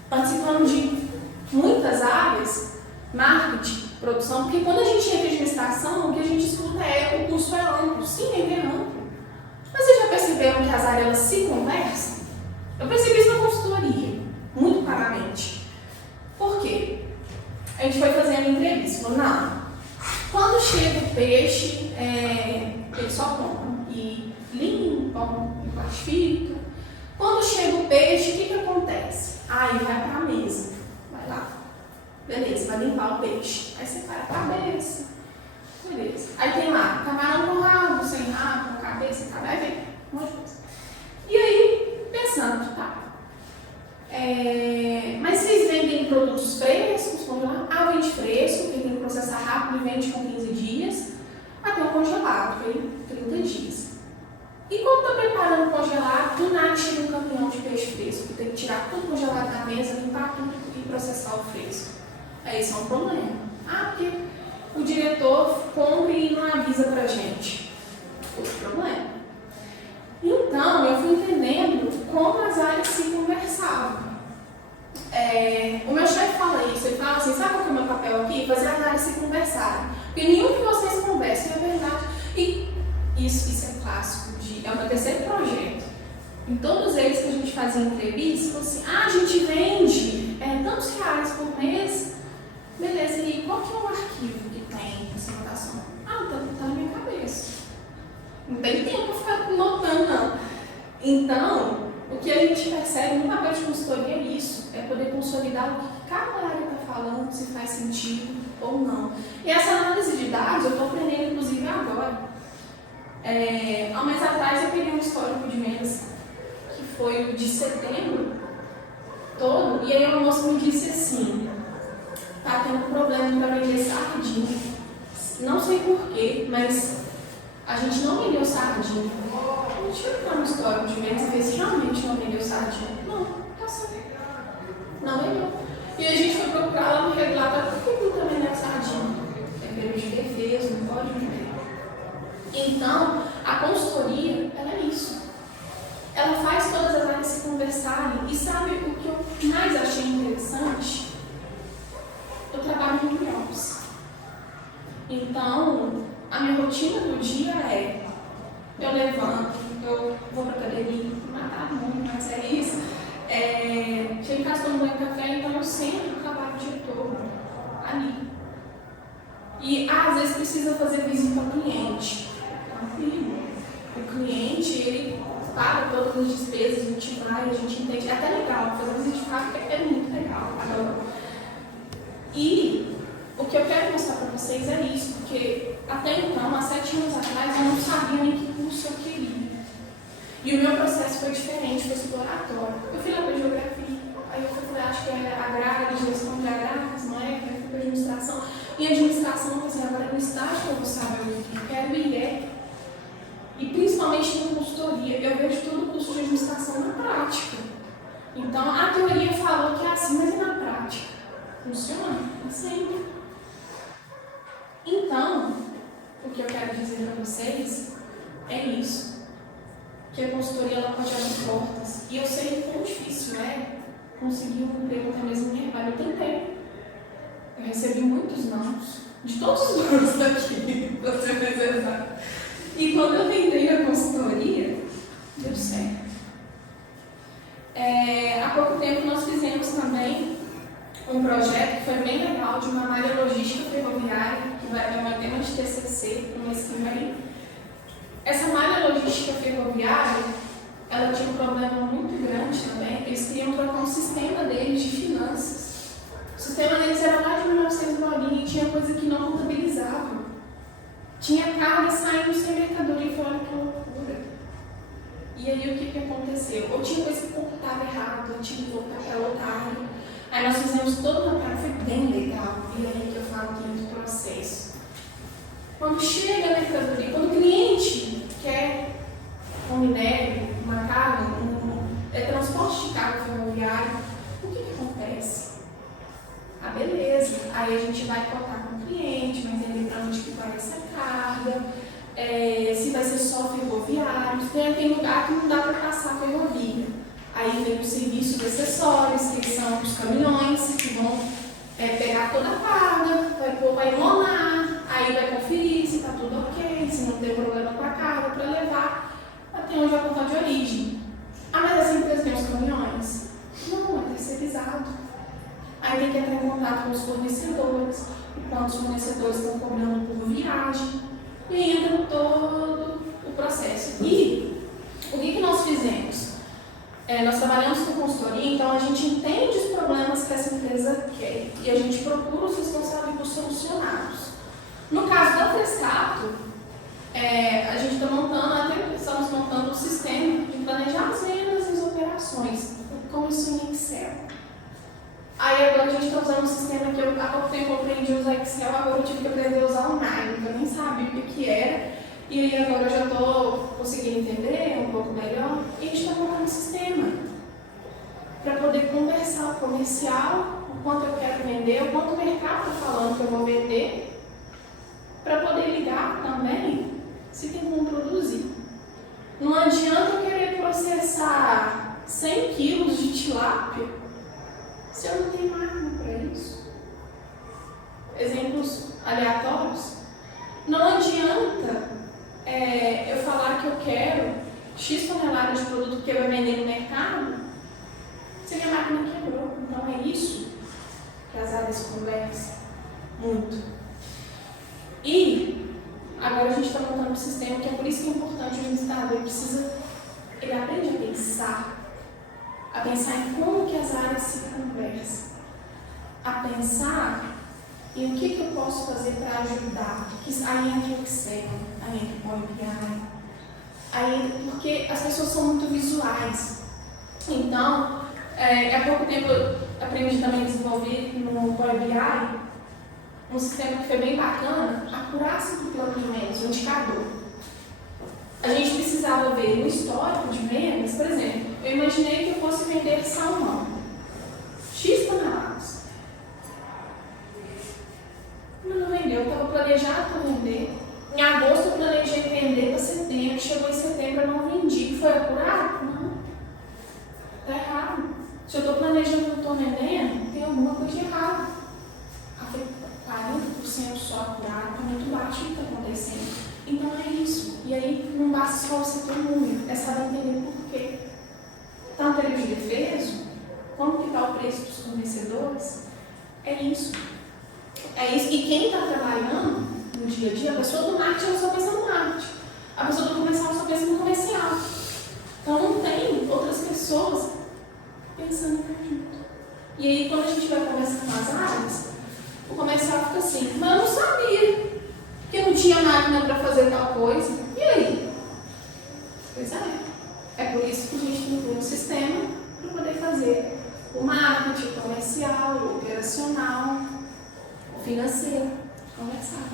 participando de muitas áreas, marketing, produção, porque quando a gente entra em administração, o que a gente escuta o curso é amplo, sim, é amplo. Mas vocês já perceberam que as áreas elas se conversam? Eu percebi isso na consultoria, muito claramente. Por quê? A gente foi fazendo entrevista, falou, não, quando chega o peixe, eles só compram e limpam e classificam. Quando chega o peixe, o que acontece? Aí vai para a mesa, vai lá, beleza, vai limpar o peixe. Aí separa a cabeça, beleza. Aí tem lá, camarão com rabo, sem rabo, com cabeça, vai ver, um monte de coisa. E aí, pensando, tá, mas vocês vendem produtos frescos, congelados? Vende fresco, porque tem que processar rápido e vende com 15 dias, até o congelado, foi 30 dias. E quando está preparando o congelado, do nada chega um caminhão de peixe fresco, tem que tirar tudo congelado da mesa, limpar tudo e processar o fresco. Aí isso é um problema. Porque o diretor compra e não avisa pra gente. Outro problema. Então, eu fui entendendo como as áreas se conversavam. O meu chefe fala isso, ele fala assim, sabe qual que é o meu papel aqui? Fazer as áreas se conversarem. Porque nenhum de vocês conversa, é verdade. E isso é clássico, é o meu terceiro projeto. Em todos eles que a gente fazia entrevista, assim, a gente vende tantos reais por mês. Beleza, e qual que é o arquivo que tem essa anotação? Tá na minha cabeça. Não tem tempo para ficar notando, não. Então, o que a gente percebe no papel de consultoria é isso, é poder consolidar o que cada área está falando, se faz sentido ou não. E essa análise de dados eu estou aprendendo, inclusive, agora. Há um mês atrás eu peguei um histórico de vendas que foi o de setembro todo, e aí a moça me disse assim: tá tendo problema para vender sardinha. Não sei porquê, mas a gente não vendeu sardinha. A gente foi no histórico de vendas e ver se realmente não vendeu sardinha. Não, tá certo. Não vendeu. E aí a gente foi procurar lá no regulatório: por que não está vendendo sardinha? É período de defesa, não pode vender. Então, a consultoria, ela é isso. Ela faz todas as áreas se conversarem. E sabe o que eu mais achei interessante? Eu trabalho em home office. Então, a minha rotina do dia é: eu levanto, eu vou para a academia, matar muito, mas é isso. Chego em casa, tomo banho de café, então eu sempre trabalho o dia todo ali. E às vezes precisa fazer visita ao cliente. O cliente, ele paga todas as despesas, a gente vai, a gente entende. É até legal fazer visita de fábrica, é muito legal. Adoro. E o que eu quero mostrar para vocês é isso, porque até então, há 7 anos atrás, eu não sabia nem que curso eu queria. E o meu processo foi diferente, foi exploratório. Eu fui lá para geografia, aí eu falei, acho que é agrária, de gestão de agrárias, não é? Aí eu fui para administração. E administração, assim, agora no estágio que eu vou saber o que eu quero e é. E principalmente na consultoria, eu vejo todo o curso de administração na prática. Então, a teoria falou que é assim, mas e na prática? Funciona? Sempre. Então, o que eu quero dizer para vocês é isso. Que a consultoria ela pode abrir portas. E eu sei o quão difícil é conseguir um emprego até mesmo em Herbalho. Eu tentei. Eu recebi muitos nãos. De todos os grupos daqui, para ser mais exato. E quando eu tentei a consultoria, deu certo. Há pouco tempo nós fizemos também um projeto que foi bem legal, de uma malha logística ferroviária, que é uma tema de TCC, um esquema aí. Essa malha logística ferroviária, ela tinha um problema muito grande também. Eles queriam trocar um sistema deles de finanças. O sistema deles era lá de 1900 bolinha e tinha coisa que não contabilizava. Tinha carga saindo sem mercadoria, e olha que loucura. E aí o que aconteceu? Ou tinha coisa que computava errado, ou tinha que voltar para outra área. Aí nós fizemos toda uma parte, foi bem legal. E aí que eu falo que é do processo. Quando chega a mercadoria, quando o cliente quer um minério, uma carga, transporte de carga ferroviário, o que acontece? Beleza. Aí a gente vai cotar com o cliente, vai entender para onde que vai essa carga, se vai ser só ferroviário. Tem lugar que não dá para passar ferrovia. Aí vem o serviço de acessórios, que são os caminhões, que vão pegar toda a carga, vai monar, aí vai conferir se está tudo ok, se não tem problema com a carga para levar até onde vai contar de origem. Mas essa empresa tem os caminhões? Não, é terceirizado. Aí tem que entrar em contato com os fornecedores, o quanto os fornecedores estão cobrando por viagem, e entra todo o processo. E o que nós fizemos? Nós trabalhamos com consultoria, então a gente entende os problemas que essa empresa quer e a gente procura os responsáveis por solucioná-los. No caso da Frescato, a gente estamos montando um sistema de planejar as vendas e as operações, como isso em Excel. Aí agora a gente está usando um sistema que há pouco tempo eu aprendi a usar Excel, agora eu tive que aprender a usar o Nine, eu nem sabia o que era. E aí agora eu já estou conseguindo entender um pouco melhor e a gente está montando um sistema para poder conversar o comercial, o quanto eu quero vender, o quanto o mercado está falando que eu vou vender, para poder ligar também se tem como produzir. Não adianta eu querer processar 100 quilos de tilápia se eu não tenho máquina para isso. Exemplos aleatórios. Não adianta eu falar que eu quero X toneladas de produto que eu vou vender no mercado se minha máquina quebrou. Então é isso que as áreas conversam muito. E agora a gente está montando um sistema que é por isso que é importante o administrador. Ele aprende a pensar em como que as áreas se conversam, a pensar em o que eu posso fazer para ajudar. Aí entra o Excel, aí entra o Power BI, Aí, porque as pessoas são muito visuais. Então, há pouco tempo eu aprendi também a desenvolver no Power BI um sistema que foi bem bacana, a curaça do plano de vendas, um indicador. A gente precisava ver no histórico de vendas, por exemplo, eu imaginei que eu fosse vender salmão, X toneladas. Mas não vendeu, eu estava planejado para vender. Em agosto eu planejei vender para setembro, chegou em setembro eu não vendi, que foi apurado? Não. Está errado. Se eu estou planejando e não estou vendendo, tem alguma coisa de errado. 40% só apurado, está muito baixo o que está acontecendo. Então é isso. E aí não basta só você ter um número, é saber entender por quê. Está um período de defeso? Como que está o preço dos fornecedores? É isso. É isso. E quem está trabalhando no dia a dia, a pessoa do marketing ela só pensa no marketing. A pessoa do comercial só pensa no comercial. Então não tem outras pessoas pensando junto. E aí quando a gente vai conversar com as áreas, o comercial fica assim, mas eu não sabia que não tinha máquina para fazer tal coisa. E aí? Pois é. É por isso que a gente tem um sistema para poder fazer o marketing, o comercial, o operacional, o financeiro, conversar.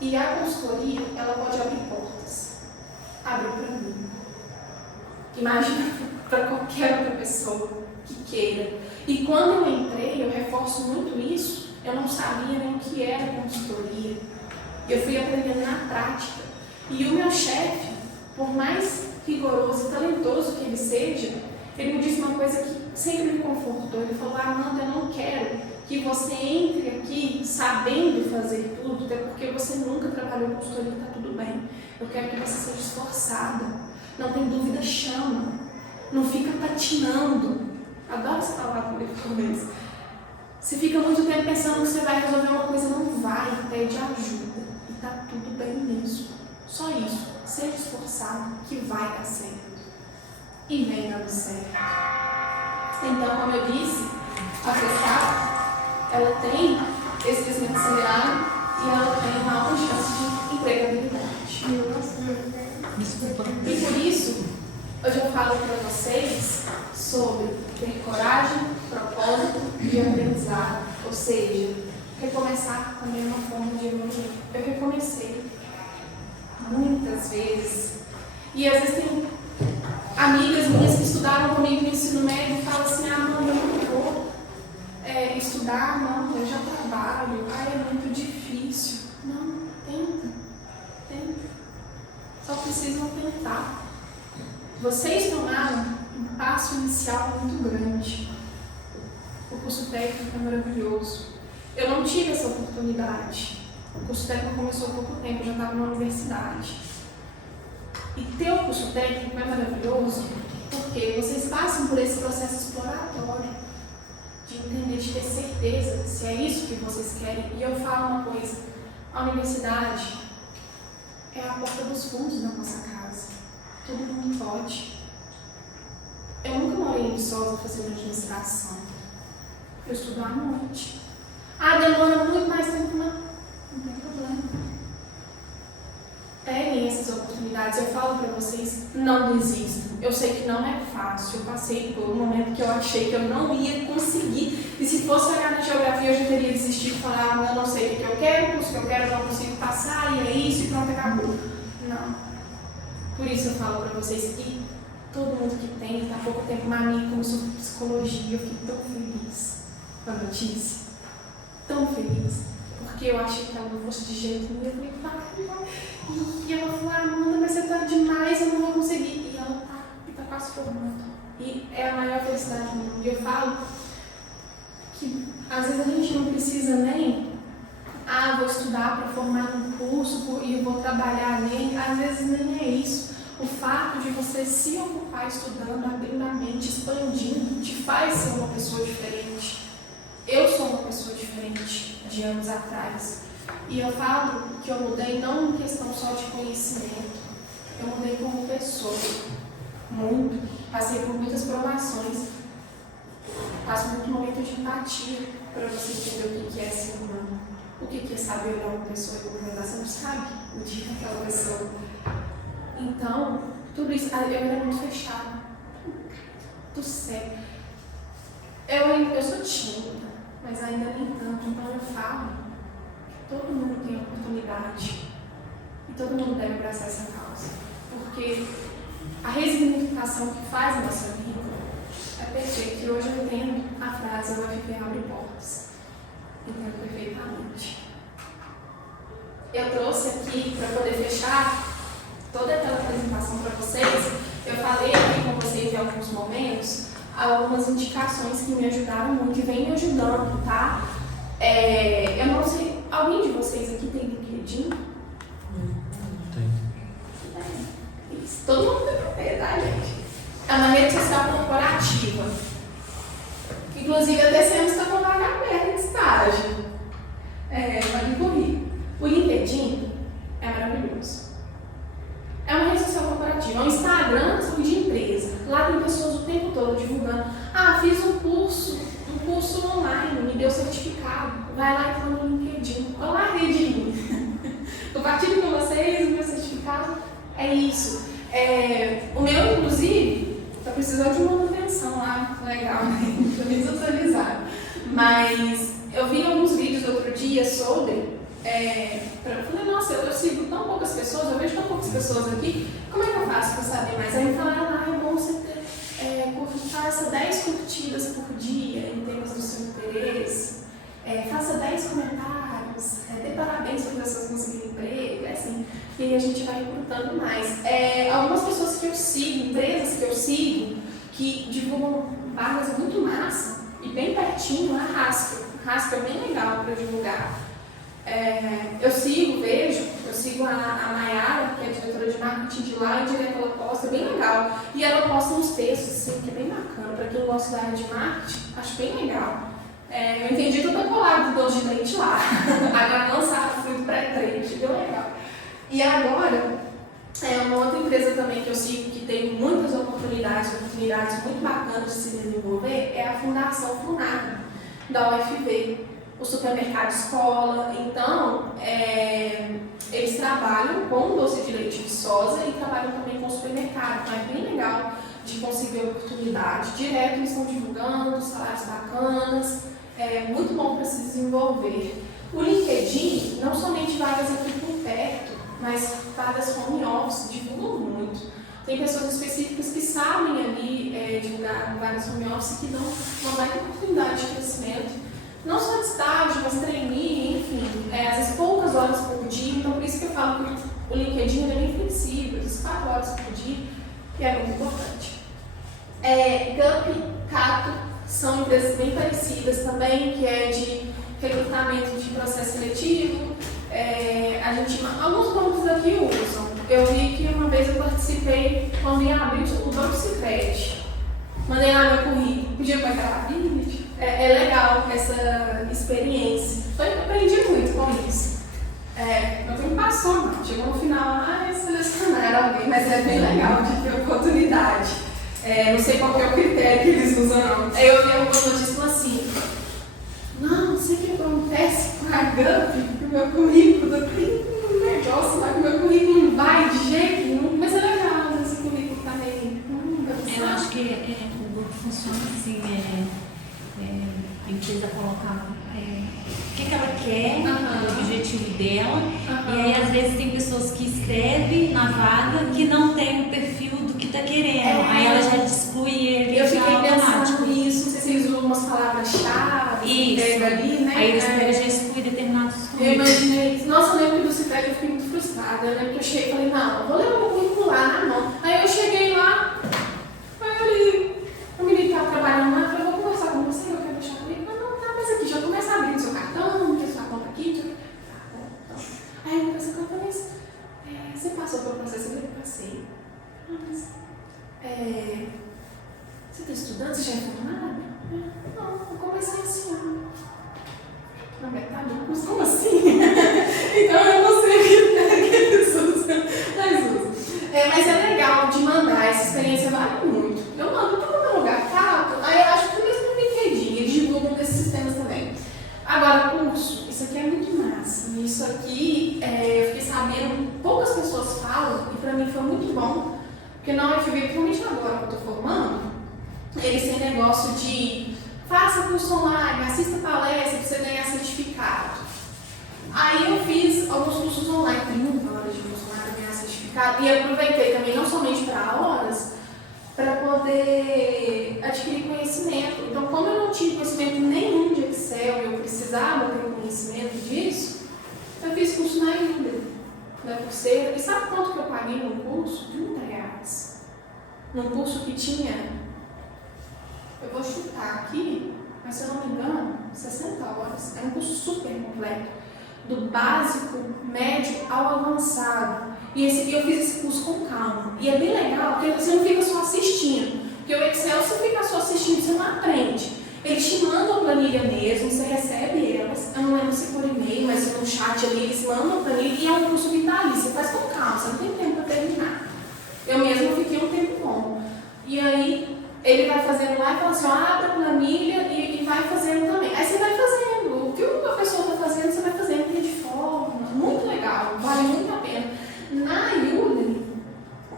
E a consultoria, ela pode abrir portas. Abriu para mim. Imagina para qualquer outra pessoa que queira. E quando eu entrei, eu reforço muito isso, eu não sabia nem o que era consultoria. Eu fui aprendendo na prática. E o meu chefe, por mais rigoroso e talentoso que ele seja, ele me disse uma coisa que sempre me confortou. Ele falou, Amanda, eu não quero que você entre aqui sabendo fazer tudo, até porque você nunca trabalhou com consultoria, está tudo bem. Eu quero que você seja esforçada. Não tem dúvida, chama. Não fica patinando. Adoro essa palavra no começo. Você fica muito tempo pensando que você vai resolver uma coisa, não vai, pede ajuda. E tá tudo bem mesmo. Só isso. Seja esforçado que vai dar certo. E vem dando certo. Então, como eu disse, a FESCAP, ela tem esse crescimento acelerado e ela tem uma alta chance de empregabilidade. E por isso, hoje eu falo para vocês sobre ter coragem, propósito e aprendizado. Ou seja, recomeçar também é uma forma de evoluir. Eu recomecei muitas vezes. E às vezes tem amigas minhas que estudaram comigo no ensino médio e falam assim, Amanda, eu não vou estudar, não, eu já trabalho, é muito difícil. Não, tenta. Só precisam tentar. Vocês tomaram um passo inicial muito grande. O curso técnico é maravilhoso. Eu não tive essa oportunidade. O curso técnico começou há pouco tempo, eu já estava na universidade. E ter o curso técnico é maravilhoso porque vocês passam por esse processo exploratório de entender, de ter certeza se é isso que vocês querem. E eu falo uma coisa, a universidade é a porta dos fundos da nossa casa. Todo mundo pode. Eu nunca morei em Viçosa fazendo administração. Eu estudo à noite. Demora muito mais tempo, não tem problema. Peguem essas oportunidades. Eu falo para vocês, não desistam. Eu sei que não é fácil. Eu passei por um momento que eu achei que eu não ia conseguir. E se fosse olhar na geografia, eu já teria desistido e falar, eu não sei o que eu quero, o curso que eu quero, eu não consigo passar, e é isso, e pronto, acabou. Não. Por isso eu falo para vocês que todo mundo que tem, há pouco tempo, uma amiga começou com psicologia, eu fiquei tão feliz com a notícia. Tão feliz. Porque eu achei que ela não fosse de jeito nenhum. Eu falei, vai. E ela falou, Amanda, mas você tá demais, eu não vou conseguir. E ela tá quase formando. E é a maior felicidade do mundo. E eu falo que às vezes a gente não precisa nem, vou estudar para formar um curso e eu vou trabalhar nele. Às vezes nem é isso. O fato de você se ocupar estudando, abrindo a mente, expandindo, te faz ser uma pessoa diferente. Eu sou uma pessoa diferente de anos atrás. E eu falo que eu mudei não em questão só de conhecimento. Eu mudei como pessoa. Muito. Passei por muitas provações. Passo muito momento de empatia para você entender o que é ser humano. O que é saber olhar uma pessoa e cumprimentar. Você não sabe o dia daquela pessoa. Então, tudo isso, eu era muito fechada. Do céu. Eu sou tímida, mas ainda nem tanto, então eu falo. Todo mundo tem oportunidade e todo mundo deve abraçar essa causa. Porque a resignificação que faz a nossa vida é perfeita. E hoje eu entendo a frase: o UFV abre portas. Entendo perfeitamente. Eu trouxe aqui, para poder fechar toda aquela apresentação para vocês, eu falei aqui com vocês em alguns momentos algumas indicações que me ajudaram muito e vem me ajudando, tá? Eu não sei, alguém de vocês aqui tem LinkedIn? Tem. Isso, todo mundo tem propriedade, gente. É uma rede social corporativa. Inclusive, a DCM está com vaga aberta de estágio. Vai me correr. O LinkedIn é maravilhoso. É uma rede social corporativa, é um Instagram só que de empresa. Lá tem pessoas o tempo todo divulgando. Fiz um curso online, me deu certificado. Vai lá e fala no LinkedIn. Olá, rede. Compartilho com vocês o meu certificado. É isso. O meu, inclusive, está precisando de uma manutenção lá. Legal, né? Estou desatualizado. Mas eu vi alguns vídeos outro dia sobre. Eu falei, nossa, eu sigo tão poucas pessoas, eu vejo tão poucas pessoas aqui, como é que eu faço para saber mais? Aí me falaram, é bom você ter, faça 10 curtidas por dia em temas do seu interesse, faça 10 comentários, dê parabéns para pessoas que conseguiram emprego, assim, e aí a gente vai recrutando mais. Algumas pessoas que eu sigo, empresas que eu sigo, que divulgam vagas muito massa, e bem pertinho, a Rasca é bem legal para divulgar. Eu sigo a Mayara, que é a diretora de marketing de lá, e direto ela posta, bem legal. E ela posta uns textos, assim, que é bem bacana, para quem gosta da área de marketing, acho bem legal. Eu entendi toda a colada do doce de leite lá, agora lançaram fruto pré-treino, bem legal. E agora, uma outra empresa também que eu sigo, que tem muitas oportunidades muito bacanas de se desenvolver, é a Fundação FUNAG, da UFV. O supermercado escola, então eles trabalham com doce de leite Viçosa e trabalham também com o supermercado, então é bem legal de conseguir oportunidade. Direto eles estão divulgando salários bacanas, muito bom para se desenvolver. O LinkedIn, não somente vagas aqui por perto, mas vagas home office, divulgam muito. Tem pessoas específicas que sabem ali divulgar vagas home office que dão uma baita oportunidade de crescimento. Não só de estágio, mas trainee, enfim, às vezes poucas horas por dia, então por isso que eu falo que o LinkedIn é bem flexível, às vezes 4 horas por dia, que é muito importante. Gump, Cato, são empresas bem parecidas também, que é de recrutamento de processo seletivo, alguns bancos aqui usam. Eu vi que uma vez eu participei quando ia abrir o Banco Sicredi. Mandei lá meu currículo, podia pagar a vídeo. É legal essa experiência. Eu aprendi muito com isso. Não me passou, não. Chegou no final, selecionaram alguém, mas é bem legal de ter oportunidade. Não sei qual que é o critério que eles usam, não. Aí eu vi algumas notícias assim, não sei o que acontece com a Gump, com o meu currículo, tem um negócio lá que o meu currículo não vai de jeito nenhum, mas é legal, esse currículo tá meio... Eu acho que o grupo funciona assim, a empresa colocar o que ela quer, o objetivo dela, e aí às vezes tem pessoas que escrevem na vaga que não tem o perfil do que está querendo, aí ela já exclui ele. Eu fiquei pensando nisso, não sei se eles usam umas palavras-chave, isso, ali, né? Aí eles já excluem determinados currículos. Eu imaginei isso. Nossa, eu lembro que do Cicred eu fiquei muito frustrada. Eu lembro que eu cheguei e falei, não, vou levar o currículo lá na mão. Aí eu cheguei lá, o menino estava trabalhando lá, eu falei, vou conversar com você, eu quero deixar comigo. Não, tá, mas aqui, já começa a abrir o seu cartão, tem sua conta aqui, tá bom, então. Aí eu conversei com ela, mas você passou pelo processo? Eu falei, passei. Mas, você está estudando? Você já é formada? Não, eu comecei esse ano. Na metade do curso? Como assim? Então eu não sei o que eles usam, mas é legal de mandar, essa experiência vale muito. Eu mando para todo lugar, aí eu acho que mesmo no LinkedIn, eles divulgam desses sistemas também. Agora, curso, isso aqui é muito massa. Isso aqui, eu fiquei sabendo, poucas pessoas falam, e para mim foi muito bom Porque na UFV, principalmente agora que eu estou formando, eles têm negócio de faça curso online, assista palestra para você ganhar certificado. Aí eu fiz alguns cursos online, 30 horas de curso online para ganhar certificado, e aproveitei também não somente para horas, para poder adquirir conhecimento. Então, como eu não tinha conhecimento nenhum de Excel e eu precisava ter conhecimento disso, eu fiz curso na Udemy, da Coursera. E sabe quanto que eu paguei no curso? R$30. Num curso que tinha, eu vou chutar aqui, mas se eu não me engano, 60 horas. É um curso super completo, do básico, médio ao avançado. E eu fiz esse curso com calma. E é bem legal, porque você não fica só assistindo. Porque o Excel, se você ficar só assistindo, você não aprende. Eles te mandam a planilha mesmo, você recebe elas. Eu não lembro se por e-mail, mas no chat ali, eles mandam a planilha e é um curso vitalício. Você faz com calma, você não tem tempo para terminar. Eu mesma fiquei um tempo bom. E aí, ele vai fazendo lá e fala assim, abre a planilha e vai fazendo também. Aí você vai fazendo. O que a pessoa está fazendo, você vai fazendo de forma. Muito legal, vale muito a pena. Na Udemy,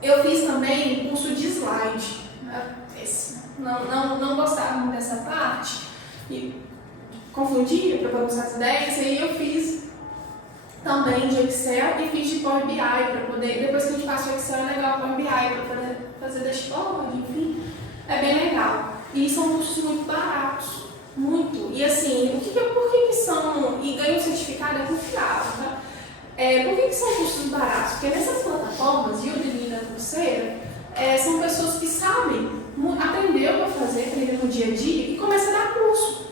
eu fiz também curso de slide. Não gostava muito dessa parte e confundia para bagunçar as ideias. E aí eu fiz também de Excel e fiz de Power BI para poder, depois que a gente passa o Excel, é legal o Power BI para poder fazer dashboard, enfim, é bem legal. E são cursos muito baratos, muito. E assim, por que são, e ganham certificado é confiável, tá? Por que são cursos baratos? Porque nessas plataformas, Udemy e da Coursera, são pessoas que sabem, aprendeu a fazer, aprendeu no dia a dia e começa a dar curso.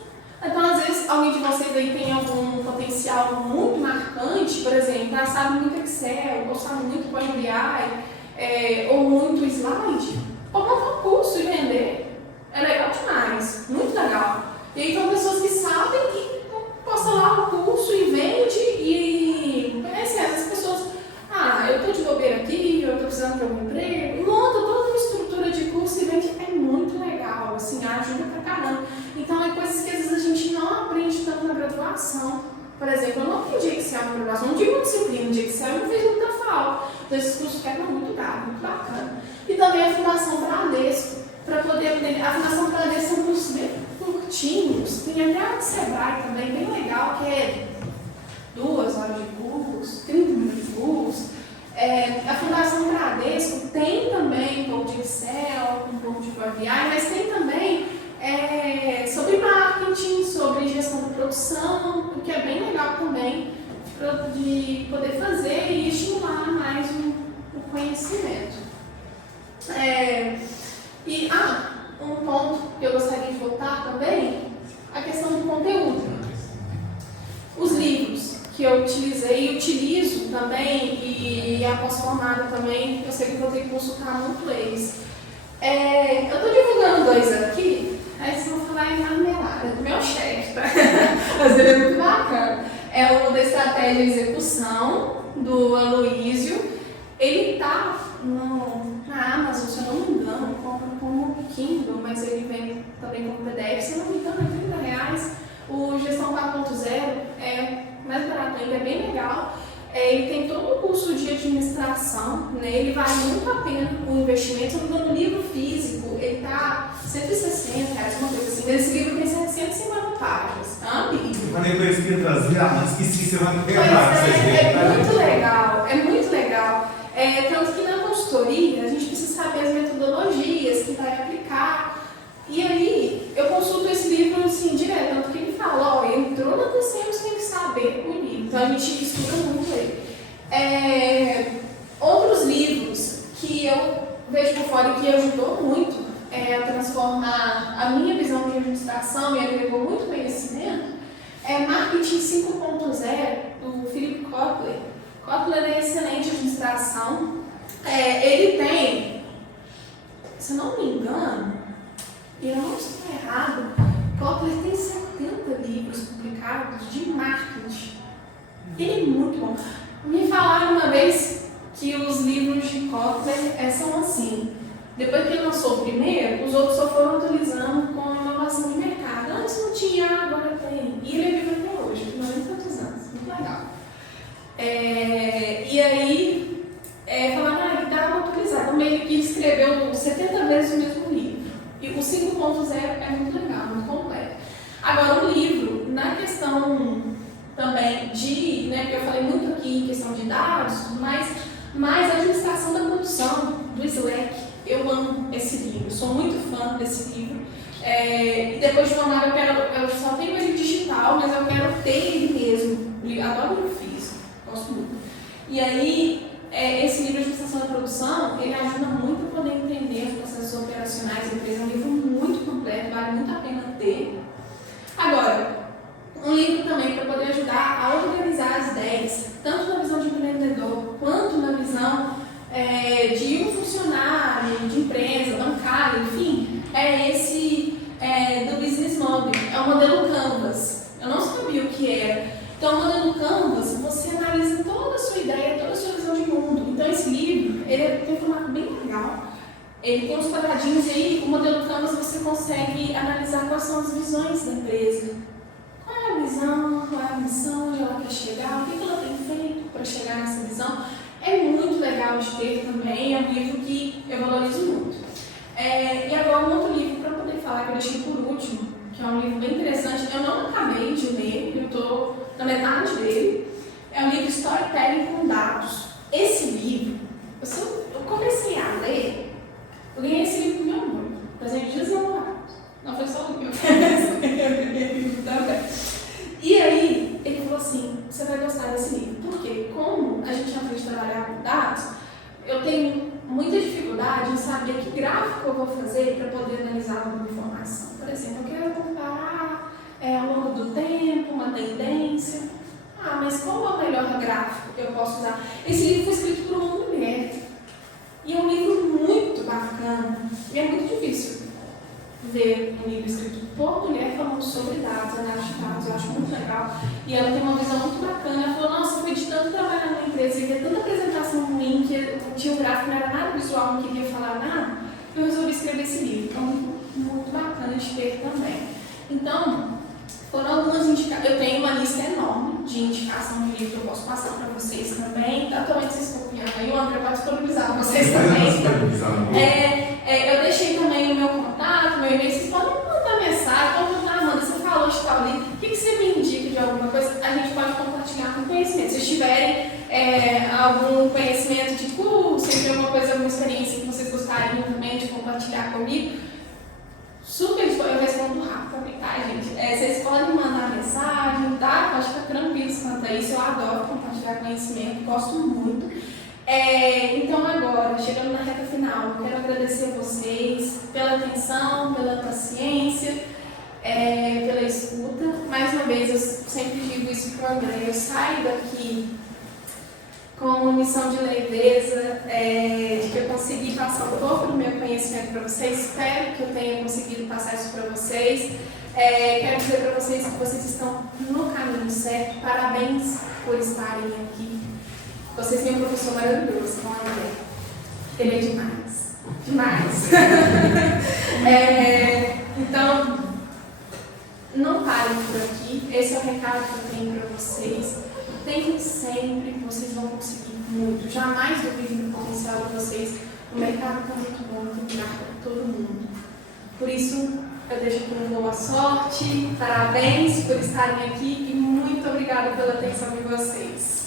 Então, às vezes, alguém de vocês aí tem algum potencial muito marcante, por exemplo, sabe muito Excel, ou sabe muito Power BI, ou muito slide, ou montar um curso e vender. É legal demais, muito legal. E aí, são pessoas que sabem e postam lá o curso e vende e essas pessoas, eu estou de bobeira aqui, eu estou precisando de algum emprego, e monta toda uma estrutura de curso e vende, é muito legal, assim, ajuda pra caramba. Então, é coisas que às vezes a gente não aprende tanto na graduação. Por exemplo, eu não aprendi Excel na graduação, não tive uma disciplina de Excel e não fez muita falta. Então, esses cursos quebram muito caro, muito bacana. E também a Fundação Bradesco, para poder aprender. A Fundação Bradesco são cursos bem curtinhos, tem até a do Sebrae também, bem legal, que é 2 horas de curso, 30 minutos de curso. A Fundação Bradesco tem também um pouco de Excel, um pouco de Power BI, mas tem também sobre marketing, sobre gestão de produção, o que é bem legal também de poder fazer e estimular mais o conhecimento. Um ponto que eu gostaria de voltar também, a questão do conteúdo. Os livros que eu utilizei e utilizo também, e após formada também, eu sei que vou ter que consultar muito eles. Eu estou divulgando 2 aqui, aí vocês vão falar em marmelada, do meu chefe, tá? Mas ele é muito bacana. É o da Estratégia e Execução, do Aloísio. Ele está na Amazon, se eu não me engano, compra como Kindle, mas ele vem também como PDF, se eu não me engano, é R$30. O Gestão 4.0 é mais barato ainda, é bem legal. Ele tem todo o curso de administração, né? Ele vale muito a pena o investimento. No livro físico, ele está R$160, uma coisa assim. Esse livro tem 150 páginas, tá? Quando eu esqueci de trazer, mas esqueci, você vai pegar. É muito legal, é muito legal. Tanto que na consultoria, a gente precisa saber as metodologias que vai aplicar. E aí, eu consulto esse livro assim, direto, tanto que ele fala, entrou na TCM, você tem que saber o livro. Então, a gente estuda muito ele. Outros livros que eu vejo por fora e que ajudou muito a transformar a minha visão de administração e agregou muito conhecimento, é Marketing 5.0, do Philip Kotler. Kotler é excelente administração. Ele tem, se não me engano, e eu não estou errado, Kotler tem 70 livros publicados de marketing. Ele é muito bom. Me falaram uma vez que os livros de Kotler são assim. Depois que ele lançou o primeiro, os outros só foram atualizando com a inovação de mercado. Antes não tinha, agora tem. E ele é vivo até hoje, com 90 e tantos anos. Muito legal. E aí, falaram que dava atualizado. Ele escreveu 1.0 é muito legal, muito completo. Agora, o livro, na questão também de, né, porque eu falei muito aqui em questão de dados, mas a administração da produção do Slack, eu amo esse livro, sou muito fã desse livro. E depois de formar, eu só tenho ele digital, mas eu quero ter ele mesmo. Eu adoro livro físico, gosto muito. E aí, esse livro de administração da produção, ele ajuda muito a poder entender os processos operacionais da empresa. É um livro muito completo, vale muito a pena ter. Agora, um livro também para poder ajudar a organizar as ideias, tanto na visão de empreendedor, quanto na visão de um funcionário, de empresa, bancária, enfim, é esse do Business Model, é o modelo Canvas. Eu não sabia o que era. Então, o modelo Canvas, você analisa toda a sua ideia, toda a sua visão de mundo. Então, esse livro, ele tem um formato bem legal. Ele tem uns quadradinhos e aí, o modelo Canvas, você consegue analisar quais são as visões da empresa. Qual é a visão, qual é a missão, onde ela quer chegar, o que ela tem feito para chegar nessa visão. É muito legal de ter também, é um livro que eu valorizo muito. E agora, um outro livro para poder falar, que eu deixei por último, que é um livro bem interessante. Eu não acabei de ler, eu estou na metade dele. É o livro Storytelling com Dados. Esse livro, eu comecei a ler, eu ganhei esse livro com meu amor, presente de Dia dos Namorados. Não foi só o meu, livro também. E aí, ele falou assim, você vai gostar desse livro. Porque como a gente aprende a trabalhar com dados, eu tenho muita dificuldade em saber que gráfico eu vou fazer para poder analisar uma informação. Por exemplo, eu quero comparar ao longo do tempo, uma tendência. Mas qual é o melhor gráfico que eu posso usar? Esse livro foi escrito por uma mulher. E é um livro muito bacana. E é muito difícil ver um livro escrito por mulher falando sobre dados, análise de dados. Eu acho muito legal. E ela tem uma visão muito bacana. Ela falou, nossa, foi de tanto trabalhar numa empresa e ver tanta apresentação ruim, que tinha um gráfico, não era nada visual, não queria falar nada, eu resolvi escrever esse livro. Então, muito bacana de ter também. Então, foram algumas indicações. Eu tenho uma lista enorme de indicação de livro que eu posso passar para vocês também. Atualmente vocês copiam aí, o André pode disponibilizar para vocês também. Eu deixei também o meu contato, meu e-mail. Vocês podem mandar mensagem, podem mandar, Amanda, você falou de tal livro, o que você me indica de alguma coisa? A gente pode compartilhar com conhecimento. Se tiverem algum conhecimento de curso, se alguma coisa, alguma experiência que vocês gostariam também de compartilhar comigo, super, eu respondo rápido também, tá, gente? Vocês podem mandar mensagem, tá? Pode ficar tranquilos quanto a isso. Eu adoro compartilhar conhecimento, gosto muito. Então, agora, chegando na reta final, eu quero agradecer a vocês pela atenção, pela paciência, pela escuta. Mais uma vez, eu sempre digo isso para o André, eu saio daqui com uma missão de leveza, de que eu consegui passar um pouco do meu conhecimento para vocês. Espero que eu tenha conseguido passar isso para vocês. Quero dizer para vocês que vocês estão no caminho certo. Parabéns por estarem aqui. Vocês têm um professor maravilhoso, com a André. Ele é demais. Demais. Então, não parem por aqui. Esse é o recado que eu tenho para vocês. Tentem sempre que vocês vão conseguir muito. Jamais duvidem do potencial de vocês. O mercado está muito bom, tem lugar para todo mundo. Por isso, eu deixo aqui uma boa sorte, parabéns por estarem aqui e muito obrigada pela atenção de vocês.